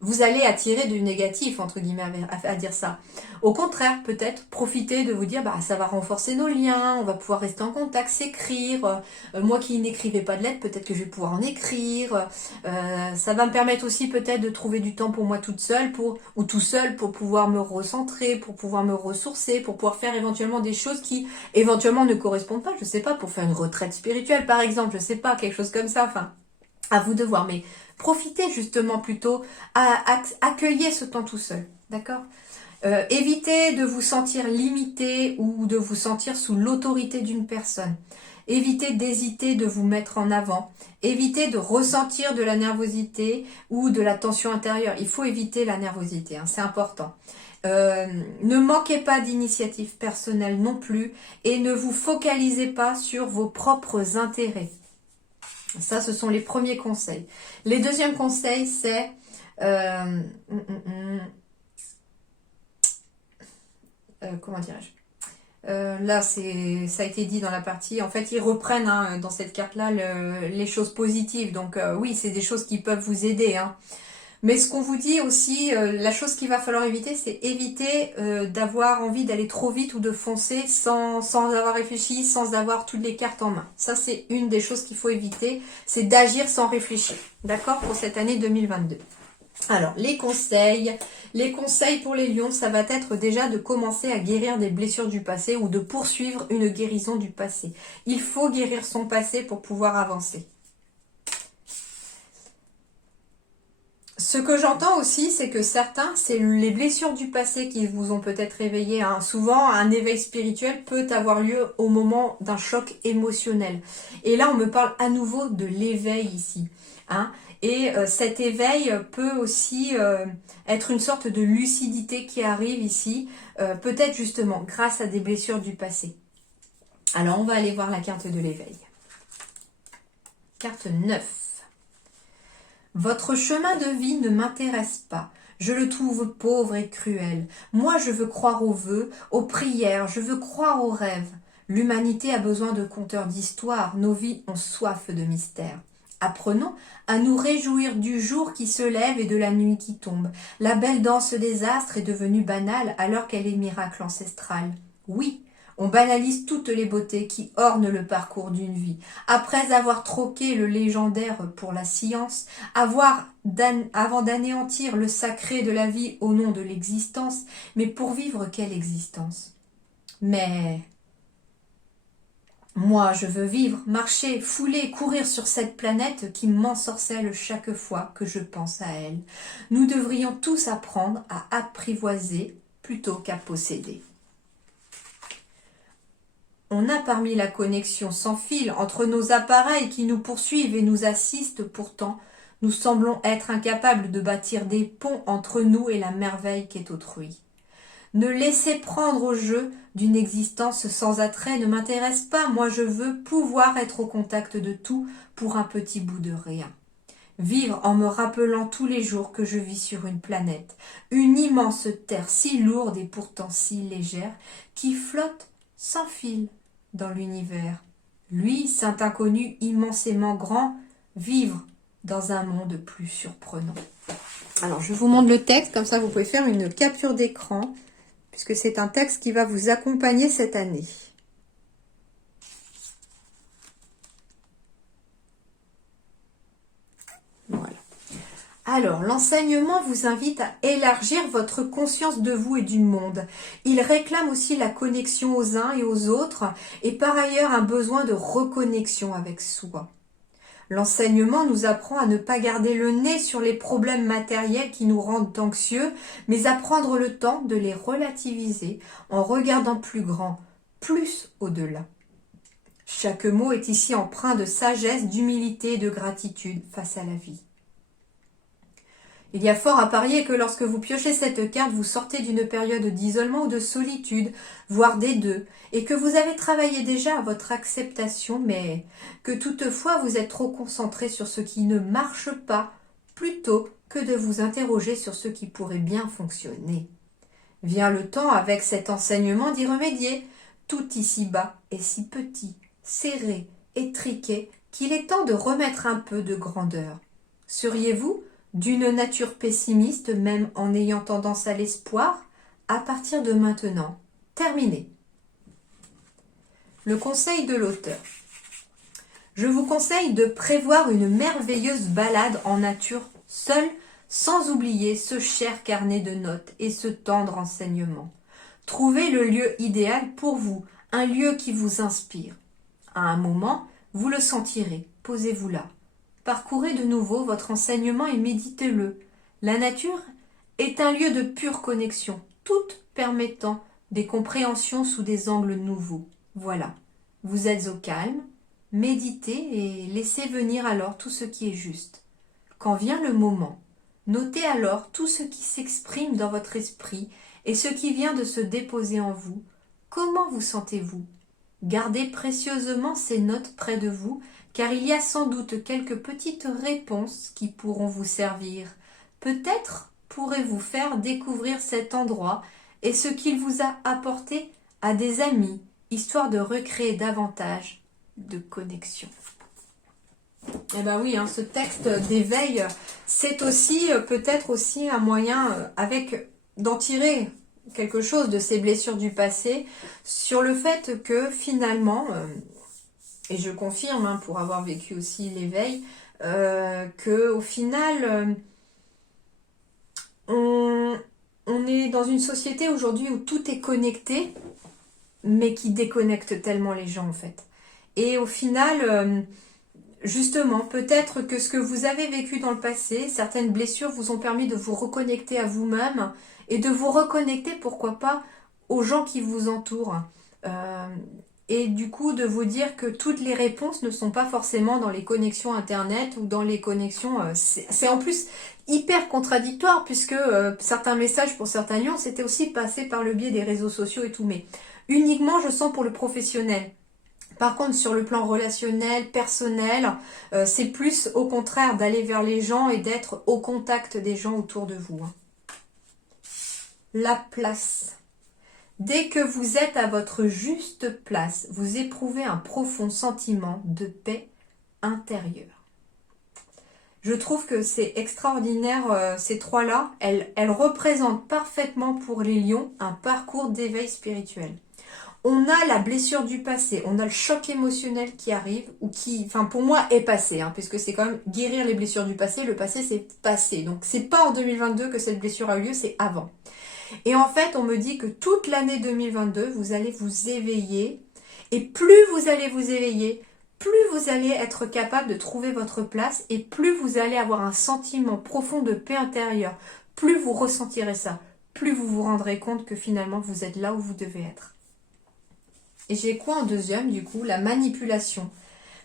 Vous allez attirer du négatif, entre guillemets, à dire ça. Au contraire, peut-être profiter de vous dire, ça va renforcer nos liens, on va pouvoir rester en contact, s'écrire. Moi qui n'écrivais pas de lettres, peut-être que je vais pouvoir en écrire. Ça va me permettre aussi peut-être de trouver du temps pour moi toute seule, ou tout seul, pour pouvoir me recentrer, pour pouvoir me ressourcer, pour pouvoir faire éventuellement des choses qui, éventuellement, ne correspondent pas. Je sais pas, pour faire une retraite spirituelle, par exemple, je sais pas, quelque chose comme ça, enfin, à vous de voir. Mais profitez justement plutôt à accueillir ce temps tout seul, d'accord ? Évitez de vous sentir limité ou de vous sentir sous l'autorité d'une personne. Évitez d'hésiter de vous mettre en avant. Évitez de ressentir de la nervosité ou de la tension intérieure. Il faut éviter la nervosité, hein, c'est important. Ne manquez pas d'initiative personnelle non plus et ne vous focalisez pas sur vos propres intérêts. Ça, ce sont les premiers conseils. Les deuxièmes conseils, c'est... comment dirais-je, là, ça a été dit dans la partie. En fait, ils reprennent dans cette carte-là les choses positives. Donc, oui, c'est des choses qui peuvent vous aider. Hein. Mais ce qu'on vous dit aussi, la chose qu'il va falloir éviter, c'est éviter d'avoir envie d'aller trop vite ou de foncer sans avoir réfléchi, sans avoir toutes les cartes en main. Ça, c'est une des choses qu'il faut éviter, c'est d'agir sans réfléchir. D'accord ? Pour cette année 2022. Alors, les conseils pour les lions, ça va être déjà de commencer à guérir des blessures du passé ou de poursuivre une guérison du passé. Il faut guérir son passé pour pouvoir avancer. Ce que j'entends aussi, c'est que certains, c'est les blessures du passé qui vous ont peut-être réveillé. Hein. Souvent, un éveil spirituel peut avoir lieu au moment d'un choc émotionnel. Et là, on me parle à nouveau de l'éveil ici. Hein. Et cet éveil peut aussi être une sorte de lucidité qui arrive ici, peut-être justement grâce à des blessures du passé. Alors, on va aller voir la carte de l'éveil. Carte 9. Votre chemin de vie ne m'intéresse pas. Je le trouve pauvre et cruel. Moi, je veux croire aux vœux, aux prières, je veux croire aux rêves. L'humanité a besoin de conteurs d'histoires, nos vies ont soif de mystère. Apprenons à nous réjouir du jour qui se lève et de la nuit qui tombe. La belle danse des astres est devenue banale alors qu'elle est miracle ancestral. Oui, on banalise toutes les beautés qui ornent le parcours d'une vie. Après avoir troqué le légendaire pour la science, avant d'anéantir le sacré de la vie au nom de l'existence, mais pour vivre quelle existence ? Mais moi, je veux vivre, marcher, fouler, courir sur cette planète qui m'ensorcelle chaque fois que je pense à elle. Nous devrions tous apprendre à apprivoiser plutôt qu'à posséder. On a parmi la connexion sans fil entre nos appareils qui nous poursuivent et nous assistent pourtant, nous semblons être incapables de bâtir des ponts entre nous et la merveille qu'est autrui. Ne laisser prendre au jeu d'une existence sans attrait ne m'intéresse pas, moi je veux pouvoir être au contact de tout pour un petit bout de rien. Vivre en me rappelant tous les jours que je vis sur une planète, une immense terre si lourde et pourtant si légère, qui flotte sans fil dans l'univers. Lui, saint inconnu immensément grand, vivre dans un monde plus surprenant. Alors, je vous montre le texte, comme ça vous pouvez faire une capture d'écran, puisque c'est un texte qui va vous accompagner cette année. Voilà. Alors, l'enseignement vous invite à élargir votre conscience de vous et du monde. Il réclame aussi la connexion aux uns et aux autres et par ailleurs un besoin de reconnexion avec soi. L'enseignement nous apprend à ne pas garder le nez sur les problèmes matériels qui nous rendent anxieux, mais à prendre le temps de les relativiser en regardant plus grand, plus au-delà. Chaque mot est ici empreint de sagesse, d'humilité et de gratitude face à la vie. Il y a fort à parier que lorsque vous piochez cette carte, vous sortez d'une période d'isolement ou de solitude, voire des deux, et que vous avez travaillé déjà à votre acceptation, mais que toutefois vous êtes trop concentré sur ce qui ne marche pas, plutôt que de vous interroger sur ce qui pourrait bien fonctionner. Vient le temps, avec cet enseignement, d'y remédier. Tout ici-bas est si petit, serré, étriqué, qu'il est temps de remettre un peu de grandeur. Seriez-vous d'une nature pessimiste, même en ayant tendance à l'espoir, à partir de maintenant? Terminé. Le conseil de l'auteur. Je vous conseille de prévoir une merveilleuse balade en nature seule, sans oublier ce cher carnet de notes et ce tendre enseignement. Trouvez le lieu idéal pour vous, un lieu qui vous inspire. À un moment, vous le sentirez, posez-vous là. Parcourez de nouveau votre enseignement et méditez-le. La nature est un lieu de pure connexion, toute permettant des compréhensions sous des angles nouveaux. Voilà, vous êtes au calme, méditez et laissez venir alors tout ce qui est juste. Quand vient le moment, notez alors tout ce qui s'exprime dans votre esprit et ce qui vient de se déposer en vous. Comment vous sentez-vous? Gardez précieusement ces notes près de vous, car il y a sans doute quelques petites réponses qui pourront vous servir. Peut-être pourrez-vous faire découvrir cet endroit et ce qu'il vous a apporté à des amis, histoire de recréer davantage de connexion. Eh bien oui, ce texte d'éveil, c'est aussi peut-être aussi un moyen d'en tirer quelque chose de ces blessures du passé, sur le fait que finalement, et je confirme pour avoir vécu aussi l'éveil, que au final, on est dans une société aujourd'hui où tout est connecté, mais qui déconnecte tellement les gens en fait. Et au final, justement, peut-être que ce que vous avez vécu dans le passé, certaines blessures vous ont permis de vous reconnecter à vous-même et de vous reconnecter, pourquoi pas, aux gens qui vous entourent. Et du coup, de vous dire que toutes les réponses ne sont pas forcément dans les connexions Internet ou dans les connexions... c'est en plus hyper contradictoire, puisque certains messages pour certains lions, c'était aussi passé par le biais des réseaux sociaux et tout. Mais uniquement, je sens pour le professionnel. Par contre, sur le plan relationnel, personnel, c'est plus au contraire d'aller vers les gens et d'être au contact des gens autour de vous. La place. Dès que vous êtes à votre juste place, vous éprouvez un profond sentiment de paix intérieure. Je trouve que c'est extraordinaire, ces trois-là. Elles représentent parfaitement pour les lions un parcours d'éveil spirituel. On a la blessure du passé, on a le choc émotionnel qui arrive, ou qui, enfin pour moi, est passé, puisque c'est quand même guérir les blessures du passé. Le passé, c'est passé. Donc c'est pas en 2022 que cette blessure a eu lieu, c'est avant. Et en fait, on me dit que toute l'année 2022, vous allez vous éveiller. Et plus vous allez vous éveiller, plus vous allez être capable de trouver votre place et plus vous allez avoir un sentiment profond de paix intérieure. Plus vous ressentirez ça, plus vous vous rendrez compte que finalement, vous êtes là où vous devez être. Et j'ai quoi en deuxième, du coup? La manipulation.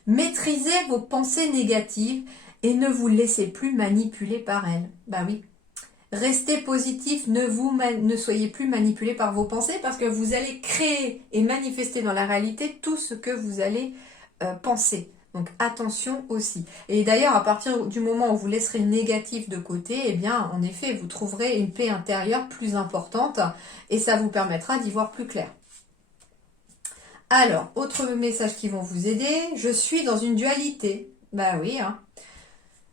Maîtrisez vos pensées négatives et ne vous laissez plus manipuler par elles. Bah oui. Restez positif, ne soyez plus manipulé par vos pensées parce que vous allez créer et manifester dans la réalité tout ce que vous allez penser. Donc attention aussi. Et d'ailleurs, à partir du moment où vous laisserez le négatif de côté, eh bien, en effet, vous trouverez une paix intérieure plus importante et ça vous permettra d'y voir plus clair. Alors, autre message qui vont vous aider. Je suis dans une dualité. Bah oui,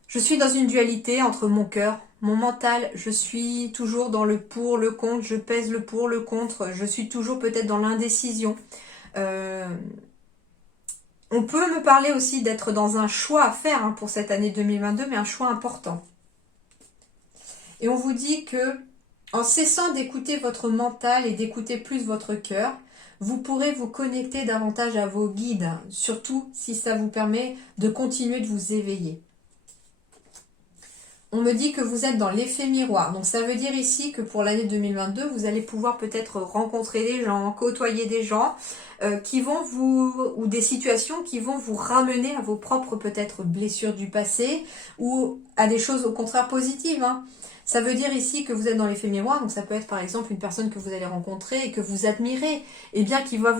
Je suis dans une dualité entre mon cœur, mon mental. Je suis toujours dans le pour, le contre. Je pèse le pour, le contre. Je suis toujours peut-être dans l'indécision. On peut me parler aussi d'être dans un choix à faire pour cette année 2022, mais un choix important. Et on vous dit que en cessant d'écouter votre mental et d'écouter plus votre cœur, vous pourrez vous connecter davantage à vos guides, surtout si ça vous permet de continuer de vous éveiller. On me dit que vous êtes dans l'effet miroir. Donc ça veut dire ici que pour l'année 2022, vous allez pouvoir peut-être rencontrer des gens, côtoyer des gens qui vont ou des situations qui vont vous ramener à vos propres peut-être blessures du passé ou à des choses au contraire positives. Hein. Ça veut dire ici que vous êtes dans l'effet miroir. Donc ça peut être par exemple une personne que vous allez rencontrer et que vous admirez. Et bien qui va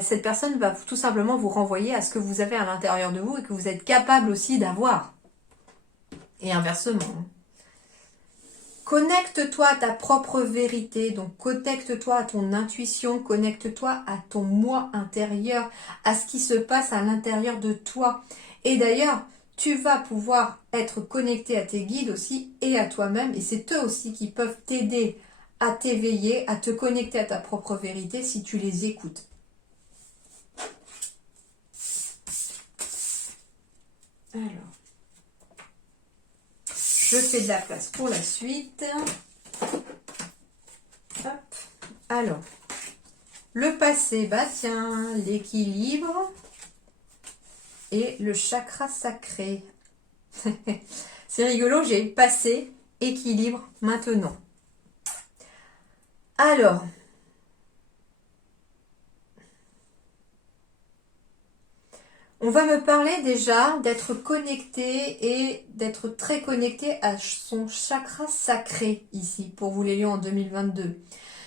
cette personne va tout simplement vous renvoyer à ce que vous avez à l'intérieur de vous et que vous êtes capable aussi d'avoir. Et inversement. Connecte-toi à ta propre vérité, donc connecte-toi à ton intuition, connecte-toi à ton moi intérieur, à ce qui se passe à l'intérieur de toi. Et d'ailleurs, tu vas pouvoir être connecté à tes guides aussi et à toi-même. Et c'est eux aussi qui peuvent t'aider à t'éveiller, à te connecter à ta propre vérité si tu les écoutes. Alors. Je fais de la place pour la suite. Hop. Alors, le passé, bah tiens, l'équilibre et le chakra sacré. C'est rigolo, j'ai passé, équilibre, maintenant. Alors, on va me parler déjà d'être connecté et d'être très connecté à son chakra sacré ici, pour vous les lions en 2022.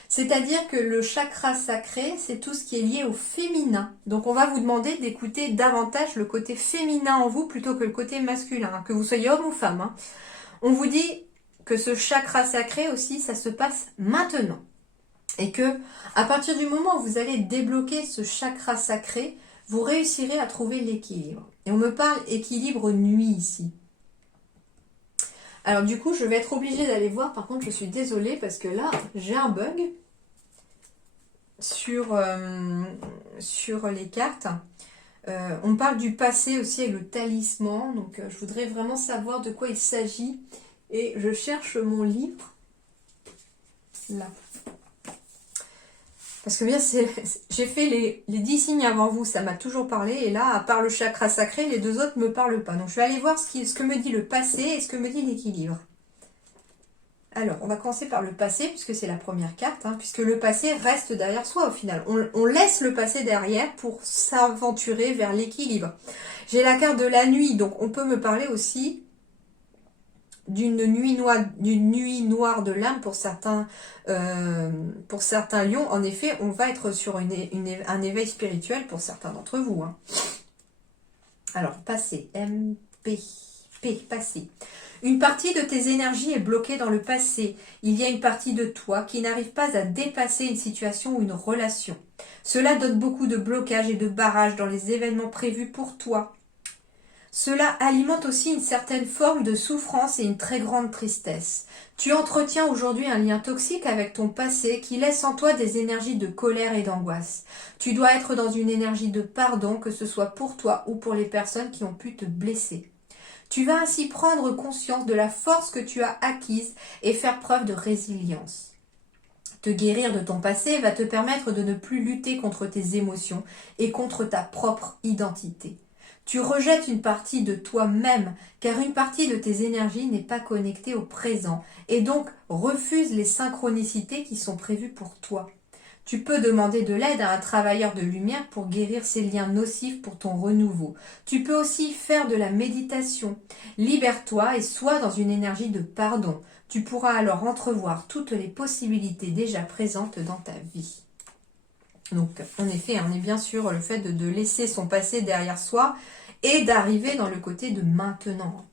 C'est-à-dire que le chakra sacré, c'est tout ce qui est lié au féminin. Donc on va vous demander d'écouter davantage le côté féminin en vous plutôt que le côté masculin, hein, que vous soyez homme ou femme. Hein. On vous dit que ce chakra sacré aussi, ça se passe maintenant. Et que à partir du moment où vous allez débloquer ce chakra sacré, vous réussirez à trouver l'équilibre. Et on me parle équilibre nuit ici. Alors du coup, je vais être obligée d'aller voir. Par contre, je suis désolée parce que là, j'ai un bug sur les cartes. On parle du passé aussi avec le talisman. Donc je voudrais vraiment savoir de quoi il s'agit. Et je cherche mon livre. Là. Parce que bien, j'ai fait les 10 signes avant vous, ça m'a toujours parlé. Et là, à part le chakra sacré, les deux autres ne me parlent pas. Donc, je vais aller voir ce que me dit le passé et ce que me dit l'équilibre. Alors, on va commencer par le passé, puisque c'est la première carte. Hein, puisque le passé reste derrière soi, au final. On laisse le passé derrière pour s'aventurer vers l'équilibre. J'ai la carte de la nuit, donc on peut me parler aussi d'une nuit noire de l'âme pour certains lions. En effet, on va être sur un éveil spirituel pour certains d'entre vous. Hein. Alors, passé, passé. Une partie de tes énergies est bloquée dans le passé. Il y a une partie de toi qui n'arrive pas à dépasser une situation ou une relation. Cela donne beaucoup de blocages et de barrages dans les événements prévus pour toi. Cela alimente aussi une certaine forme de souffrance et une très grande tristesse. Tu entretiens aujourd'hui un lien toxique avec ton passé qui laisse en toi des énergies de colère et d'angoisse. Tu dois être dans une énergie de pardon, que ce soit pour toi ou pour les personnes qui ont pu te blesser. Tu vas ainsi prendre conscience de la force que tu as acquise et faire preuve de résilience. Te guérir de ton passé va te permettre de ne plus lutter contre tes émotions et contre ta propre identité. Tu rejettes une partie de toi-même, car une partie de tes énergies n'est pas connectée au présent, et donc refuse les synchronicités qui sont prévues pour toi. Tu peux demander de l'aide à un travailleur de lumière pour guérir ces liens nocifs pour ton renouveau. Tu peux aussi faire de la méditation. Libère-toi et sois dans une énergie de pardon. Tu pourras alors entrevoir toutes les possibilités déjà présentes dans ta vie. Donc, en effet, on est bien sûr le fait de laisser son passé derrière soi et d'arriver dans le côté de maintenant.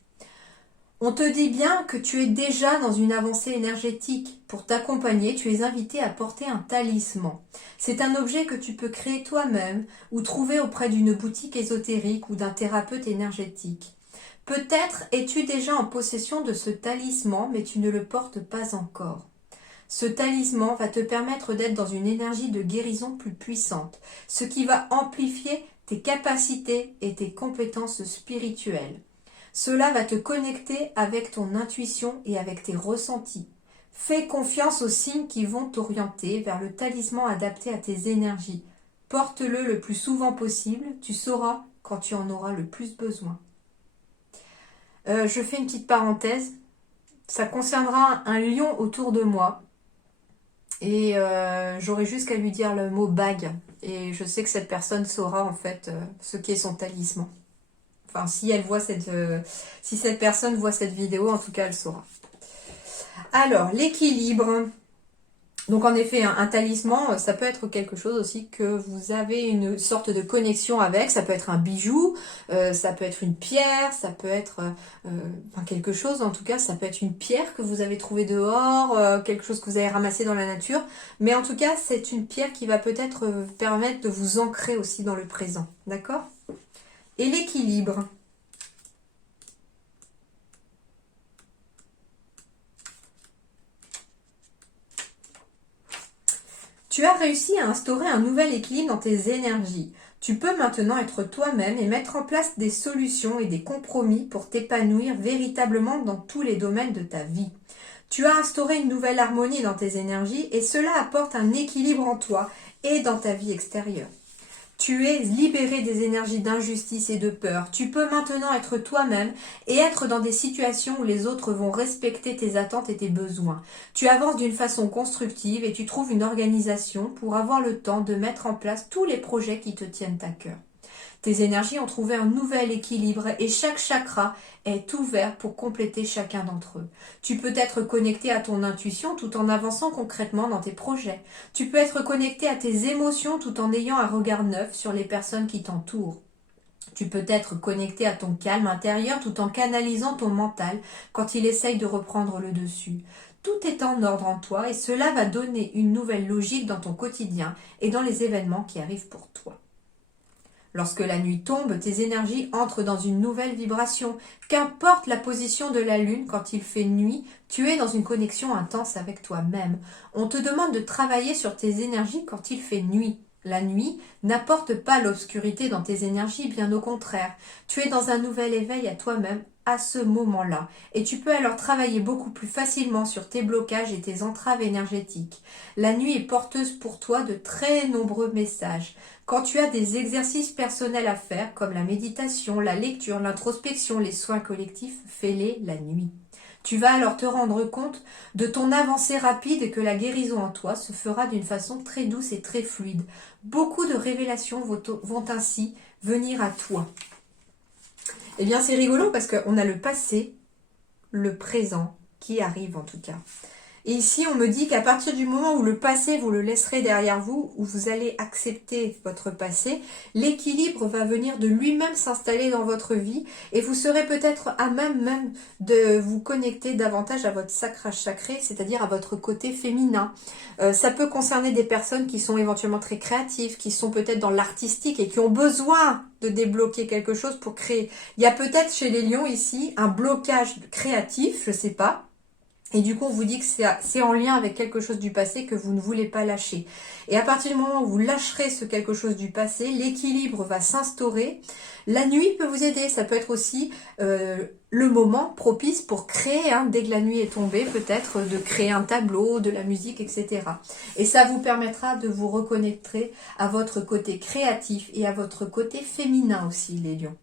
On te dit bien que tu es déjà dans une avancée énergétique. Pour t'accompagner, tu es invité à porter un talisman. C'est un objet que tu peux créer toi-même ou trouver auprès d'une boutique ésotérique ou d'un thérapeute énergétique. Peut-être es-tu déjà en possession de ce talisman, mais tu ne le portes pas encore. Ce talisman va te permettre d'être dans une énergie de guérison plus puissante, ce qui va amplifier tes capacités et tes compétences spirituelles. Cela va te connecter avec ton intuition et avec tes ressentis. Fais confiance aux signes qui vont t'orienter vers le talisman adapté à tes énergies. Porte-le le plus souvent possible, tu sauras quand tu en auras le plus besoin. Je fais une petite parenthèse. Ça concernera un lion autour de moi. Et j'aurai juste qu'à lui dire le mot bague. Et je sais que cette personne saura en fait ce qu'est son talisman. Enfin, si cette personne voit cette vidéo, en tout cas, elle saura. Alors, l'équilibre. Donc, en effet, un talisman, ça peut être quelque chose aussi que vous avez une sorte de connexion avec. Ça peut être un bijou, ça peut être une pierre, ça peut être quelque chose. En tout cas, ça peut être une pierre que vous avez trouvée dehors, quelque chose que vous avez ramassé dans la nature. Mais en tout cas, c'est une pierre qui va peut-être permettre de vous ancrer aussi dans le présent. D'accord ? Et l'équilibre. Tu as réussi à instaurer un nouvel équilibre dans tes énergies. Tu peux maintenant être toi-même et mettre en place des solutions et des compromis pour t'épanouir véritablement dans tous les domaines de ta vie. Tu as instauré une nouvelle harmonie dans tes énergies et cela apporte un équilibre en toi et dans ta vie extérieure. Tu es libéré des énergies d'injustice et de peur. Tu peux maintenant être toi-même et être dans des situations où les autres vont respecter tes attentes et tes besoins. Tu avances d'une façon constructive et tu trouves une organisation pour avoir le temps de mettre en place tous les projets qui te tiennent à cœur. Tes énergies ont trouvé un nouvel équilibre et chaque chakra est ouvert pour compléter chacun d'entre eux. Tu peux être connecté à ton intuition tout en avançant concrètement dans tes projets. Tu peux être connecté à tes émotions tout en ayant un regard neuf sur les personnes qui t'entourent. Tu peux être connecté à ton calme intérieur tout en canalisant ton mental quand il essaye de reprendre le dessus. Tout est en ordre en toi et cela va donner une nouvelle logique dans ton quotidien et dans les événements qui arrivent pour toi. Lorsque la nuit tombe, tes énergies entrent dans une nouvelle vibration. Qu'importe la position de la lune quand il fait nuit, tu es dans une connexion intense avec toi-même. On te demande de travailler sur tes énergies quand il fait nuit. La nuit n'apporte pas l'obscurité dans tes énergies, bien au contraire. Tu es dans un nouvel éveil à toi-même à ce moment-là. Et tu peux alors travailler beaucoup plus facilement sur tes blocages et tes entraves énergétiques. La nuit est porteuse pour toi de très nombreux messages. Quand tu as des exercices personnels à faire, comme la méditation, la lecture, l'introspection, les soins collectifs, fais-les la nuit. Tu vas alors te rendre compte de ton avancée rapide et que la guérison en toi se fera d'une façon très douce et très fluide. Beaucoup de révélations vont ainsi venir à toi. Eh bien, c'est rigolo parce qu'on a le passé, le présent qui arrive en tout cas. Et ici, on me dit qu'à partir du moment où le passé, vous le laisserez derrière vous, où vous allez accepter votre passé, l'équilibre va venir de lui-même s'installer dans votre vie et vous serez peut-être à même de vous connecter davantage à votre sacral sacré, c'est-à-dire à votre côté féminin. Ça peut concerner des personnes qui sont éventuellement très créatives, qui sont peut-être dans l'artistique et qui ont besoin de débloquer quelque chose pour créer. Il y a peut-être chez les lions ici un blocage créatif, je ne sais pas. Et du coup, on vous dit que c'est en lien avec quelque chose du passé que vous ne voulez pas lâcher. Et à partir du moment où vous lâcherez ce quelque chose du passé, l'équilibre va s'instaurer. La nuit peut vous aider. Ça peut être aussi le moment propice pour créer, dès que la nuit est tombée, peut-être de créer un tableau, de la musique, etc. Et ça vous permettra de vous reconnecter à votre côté créatif et à votre côté féminin aussi, les lions.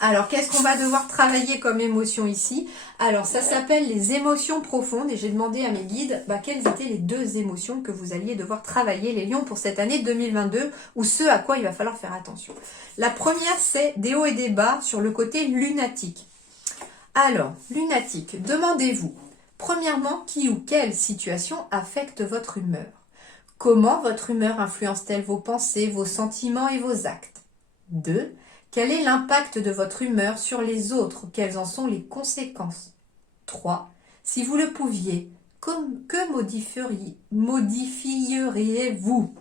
Alors, qu'est-ce qu'on va devoir travailler comme émotion ici? Alors, ça s'appelle les émotions profondes et j'ai demandé à mes guides quelles étaient les deux émotions que vous alliez devoir travailler, les lions, pour cette année 2022 ou ce à quoi il va falloir faire attention. La première, c'est des hauts et des bas sur le côté lunatique. Alors, lunatique, demandez-vous, premièrement, qui ou quelle situation affecte votre humeur? Comment votre humeur influence-t-elle vos pensées, vos sentiments et vos actes? 2. Quel est l'impact de votre humeur sur les autres? Quelles en sont les conséquences? 3. Si vous le pouviez, que modifieriez-vous?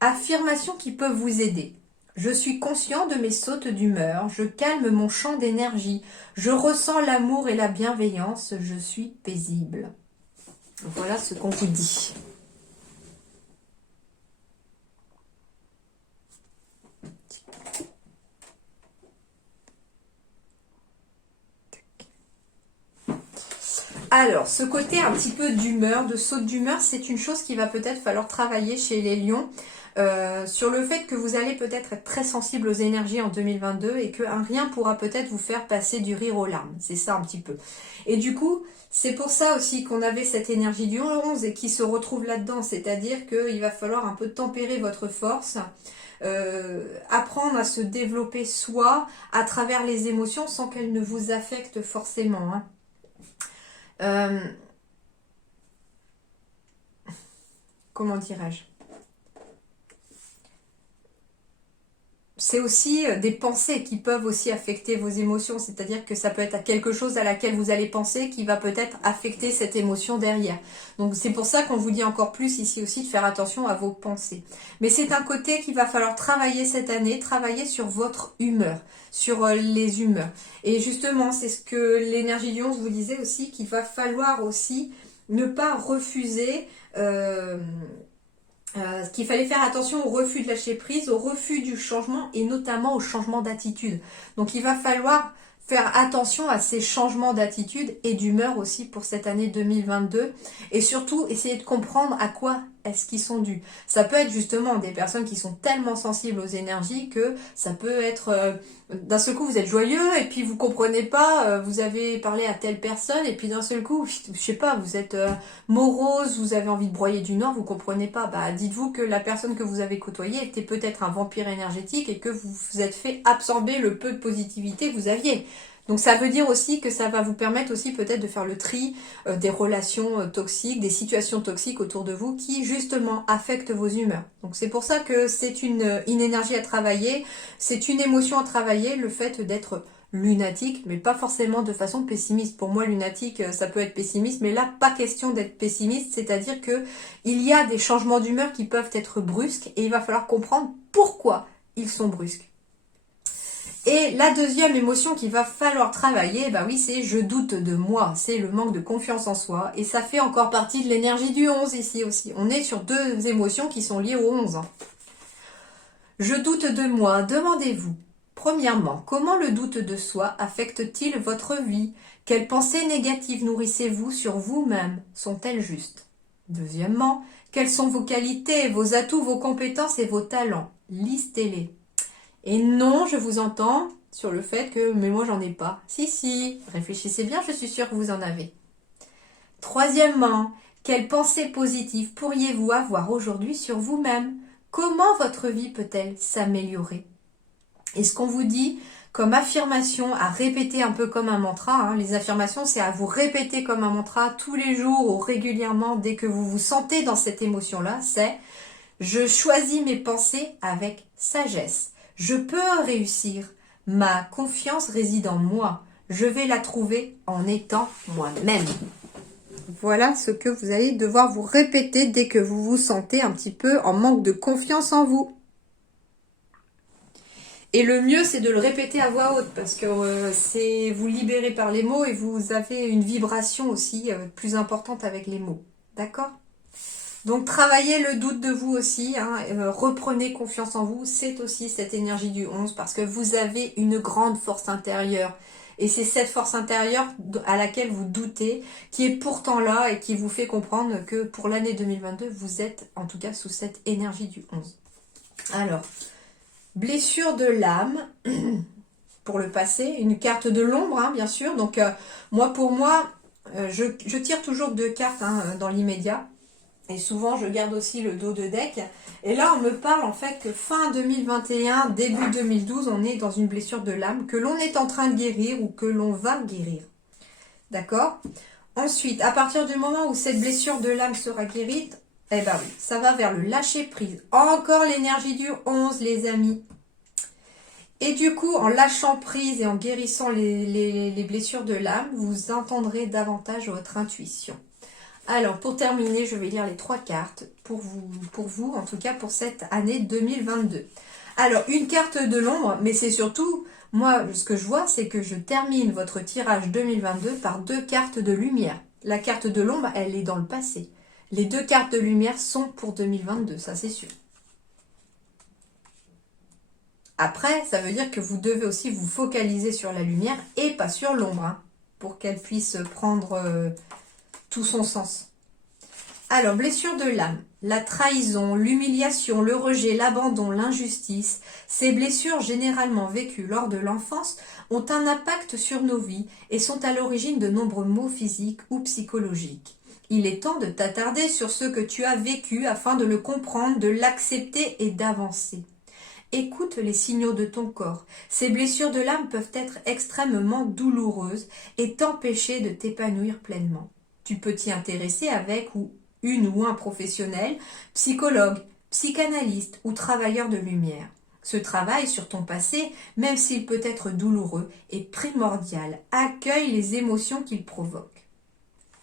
Affirmations qui peuvent vous aider. Je suis conscient de mes sautes d'humeur, je calme mon champ d'énergie, je ressens l'amour et la bienveillance, je suis paisible. Voilà ce qu'on vous dit. Alors, ce côté un petit peu d'humeur, de saute d'humeur, c'est une chose qu'il va peut-être falloir travailler chez les lions. Sur le fait que vous allez peut-être être très sensible aux énergies en 2022 et qu'un rien pourra peut-être vous faire passer du rire aux larmes. C'est ça un petit peu. Et du coup, c'est pour ça aussi qu'on avait cette énergie du 11 et qui se retrouve là-dedans. C'est-à-dire qu'il va falloir un peu tempérer votre force, apprendre à se développer soi à travers les émotions sans qu'elles ne vous affectent forcément. Hein. Comment dirais-je? C'est aussi des pensées qui peuvent aussi affecter vos émotions, c'est-à-dire que ça peut être quelque chose à laquelle vous allez penser qui va peut-être affecter cette émotion derrière. Donc c'est pour ça qu'on vous dit encore plus ici aussi de faire attention à vos pensées. Mais c'est un côté qu'il va falloir travailler cette année, travailler sur votre humeur, sur les humeurs. Et justement, c'est ce que l'énergie du 11 vous disait aussi, qu'il va falloir aussi ne pas refuser... qu'il fallait faire attention au refus de lâcher prise, au refus du changement et notamment au changement d'attitude. Donc il va falloir faire attention à ces changements d'attitude et d'humeur aussi pour cette année 2022 et surtout essayer de comprendre à quoi est-ce qu'ils sont dus. Ça peut être justement des personnes qui sont tellement sensibles aux énergies que ça peut être d'un seul coup vous êtes joyeux et puis vous comprenez pas, vous avez parlé à telle personne et puis d'un seul coup, je sais pas, vous êtes morose, vous avez envie de broyer du nord, vous comprenez pas. Bah dites-vous que la personne que vous avez côtoyée était peut-être un vampire énergétique et que vous vous êtes fait absorber le peu de positivité que vous aviez. Donc ça veut dire aussi que ça va vous permettre aussi peut-être de faire le tri des relations toxiques, des situations toxiques autour de vous qui justement affectent vos humeurs. Donc c'est pour ça que c'est une énergie à travailler, c'est une émotion à travailler, le fait d'être lunatique, mais pas forcément de façon pessimiste. Pour moi, lunatique, ça peut être pessimiste, mais là, pas question d'être pessimiste, c'est-à-dire que il y a des changements d'humeur qui peuvent être brusques et il va falloir comprendre pourquoi ils sont brusques. Et la deuxième émotion qu'il va falloir travailler, bah oui, c'est je doute de moi, c'est le manque de confiance en soi. Et ça fait encore partie de l'énergie du 11 ici aussi. On est sur deux émotions qui sont liées au 11. Je doute de moi, demandez-vous. Premièrement, comment le doute de soi affecte-t-il votre vie? Quelles pensées négatives nourrissez-vous sur vous-même? Sont-elles justes? Deuxièmement, quelles sont vos qualités, vos atouts, vos compétences et vos talents? Listez-les. Et non, je vous entends sur le fait que, mais moi j'en ai pas. Si, réfléchissez bien, je suis sûre que vous en avez. Troisièmement, quelles pensées positives pourriez-vous avoir aujourd'hui sur vous-même? Comment votre vie peut-elle s'améliorer? Et ce qu'on vous dit comme affirmation à répéter un peu comme un mantra, hein, les affirmations c'est à vous répéter comme un mantra tous les jours ou régulièrement dès que vous vous sentez dans cette émotion-là, c'est je choisis mes pensées avec sagesse. Je peux réussir. Ma confiance réside en moi. Je vais la trouver en étant moi-même. Voilà ce que vous allez devoir vous répéter dès que vous vous sentez un petit peu en manque de confiance en vous. Et le mieux, c'est de le répéter à voix haute parce que c'est vous libérez par les mots et vous avez une vibration aussi plus importante avec les mots. D'accord ? Donc travaillez le doute de vous aussi, hein, reprenez confiance en vous, c'est aussi cette énergie du 11 parce que vous avez une grande force intérieure. Et c'est cette force intérieure à laquelle vous doutez qui est pourtant là et qui vous fait comprendre que pour l'année 2022, vous êtes en tout cas sous cette énergie du 11. Alors, blessure de l'âme pour le passé, une carte de l'ombre hein, bien sûr. Donc pour moi, je tire toujours 2 cartes hein, dans l'immédiat. Et souvent, je garde aussi le dos de deck. Et là, on me parle en fait que fin 2021, début 2012, on est dans une blessure de l'âme que l'on est en train de guérir ou que l'on va guérir. D'accord? Ensuite, à partir du moment où cette blessure de l'âme sera guérie, eh ben oui, ça va vers le lâcher prise. Encore l'énergie du 11, les amis. Et du coup, en lâchant prise et en guérissant les blessures de l'âme, vous entendrez davantage votre intuition. Alors, pour terminer, je vais lire les 3 cartes pour vous, en tout cas pour cette année 2022. Alors, une carte de l'ombre, mais c'est surtout, moi, ce que je vois, c'est que je termine votre tirage 2022 par 2 cartes de lumière. La carte de l'ombre, elle est dans le passé. Les 2 cartes de lumière sont pour 2022, ça c'est sûr. Après, ça veut dire que vous devez aussi vous focaliser sur la lumière et pas sur l'ombre, hein, pour qu'elle puisse prendre tout son sens. Alors, blessure de l'âme, la trahison, l'humiliation, le rejet, l'abandon, l'injustice, ces blessures généralement vécues lors de l'enfance ont un impact sur nos vies et sont à l'origine de nombreux maux physiques ou psychologiques. Il est temps de t'attarder sur ce que tu as vécu afin de le comprendre, de l'accepter et d'avancer. Écoute les signaux de ton corps. Ces blessures de l'âme peuvent être extrêmement douloureuses et t'empêcher de t'épanouir pleinement. Tu peux t'y intéresser avec une ou un professionnel, psychologue, psychanalyste ou travailleur de lumière. Ce travail sur ton passé, même s'il peut être douloureux, est primordial. Accueille les émotions qu'il provoque.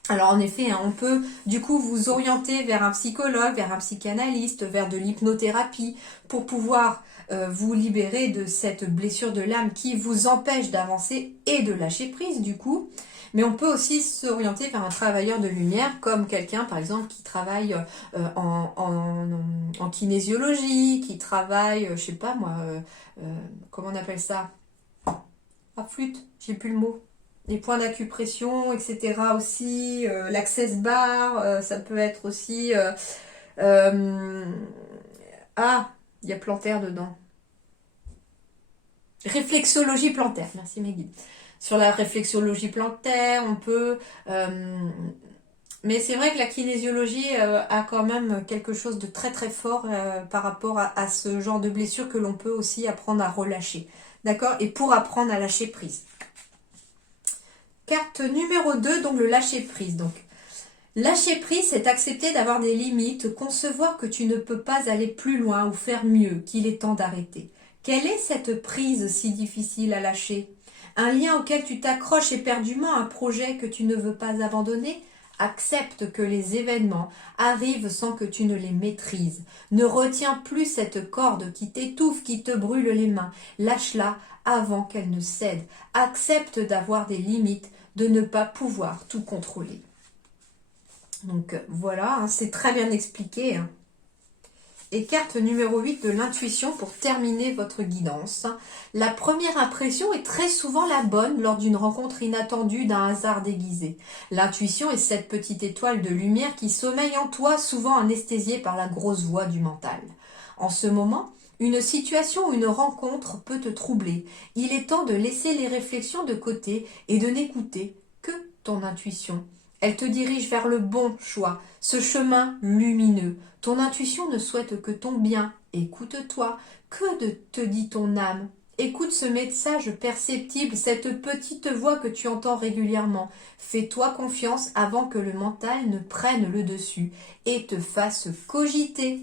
Alors en effet, on peut du coup vous orienter vers un psychologue, vers un psychanalyste, vers de l'hypnothérapie pour pouvoir vous libérer de cette blessure de l'âme qui vous empêche d'avancer et de lâcher prise du coup. Mais on peut aussi s'orienter vers un travailleur de lumière comme quelqu'un par exemple qui travaille en kinésiologie, qui travaille, je sais pas moi, comment on appelle ça? Ah flûte, j'ai plus le mot. Les points d'acupression, etc. aussi, l'access bar, ça peut être aussi... il y a plantaire dedans. Réflexologie plantaire, merci mes guides. Sur la réflexologie plantaire, on peut... mais c'est vrai que la kinésiologie a quand même quelque chose de très très fort par rapport à ce genre de blessure que l'on peut aussi apprendre à relâcher. D'accord? Et pour apprendre à lâcher prise. Carte numéro 2, donc le lâcher prise. Donc, lâcher prise, c'est accepter d'avoir des limites, concevoir que tu ne peux pas aller plus loin ou faire mieux, qu'il est temps d'arrêter. Quelle est cette prise si difficile à lâcher? Un lien auquel tu t'accroches éperdument, un projet que tu ne veux pas abandonner? Accepte que les événements arrivent sans que tu ne les maîtrises. Ne retiens plus cette corde qui t'étouffe, qui te brûle les mains. Lâche-la avant qu'elle ne cède. Accepte d'avoir des limites, de ne pas pouvoir tout contrôler. Donc voilà, c'est très bien expliqué. Et carte numéro 8 de l'intuition pour terminer votre guidance. La première impression est très souvent la bonne lors d'une rencontre inattendue d'un hasard déguisé. L'intuition est cette petite étoile de lumière qui sommeille en toi, souvent anesthésiée par la grosse voix du mental. En ce moment, une situation ou une rencontre peut te troubler. Il est temps de laisser les réflexions de côté et de n'écouter que ton intuition. Elle te dirige vers le bon choix, ce chemin lumineux. Ton intuition ne souhaite que ton bien. Écoute-toi. Que te dit ton âme? Écoute ce message perceptible, cette petite voix que tu entends régulièrement. Fais-toi confiance avant que le mental ne prenne le dessus et te fasse cogiter.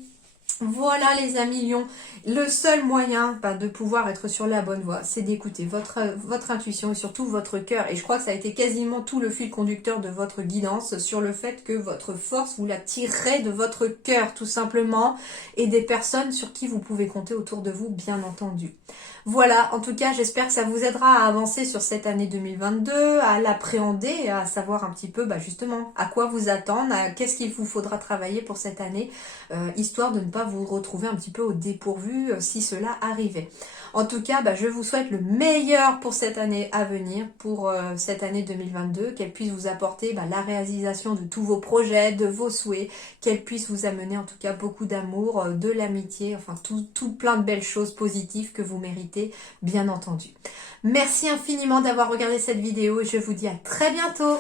Voilà les amis lions, le seul moyen de pouvoir être sur la bonne voie, c'est d'écouter votre intuition et surtout votre cœur. Et je crois que ça a été quasiment tout le fil conducteur de votre guidance sur le fait que votre force, vous la tirerez de votre cœur tout simplement et des personnes sur qui vous pouvez compter autour de vous, bien entendu. Voilà, en tout cas, j'espère que ça vous aidera à avancer sur cette année 2022, à l'appréhender, à savoir un petit peu justement à quoi vous attendre, qu'est-ce qu'il vous faudra travailler pour cette année, histoire de ne pas vous retrouver un petit peu au dépourvu si cela arrivait. En tout cas, je vous souhaite le meilleur pour cette année à venir, pour cette année 2022, qu'elle puisse vous apporter la réalisation de tous vos projets, de vos souhaits, qu'elle puisse vous amener en tout cas beaucoup d'amour, de l'amitié, enfin tout plein de belles choses positives que vous méritez, bien entendu. Merci infiniment d'avoir regardé cette vidéo et je vous dis à très bientôt.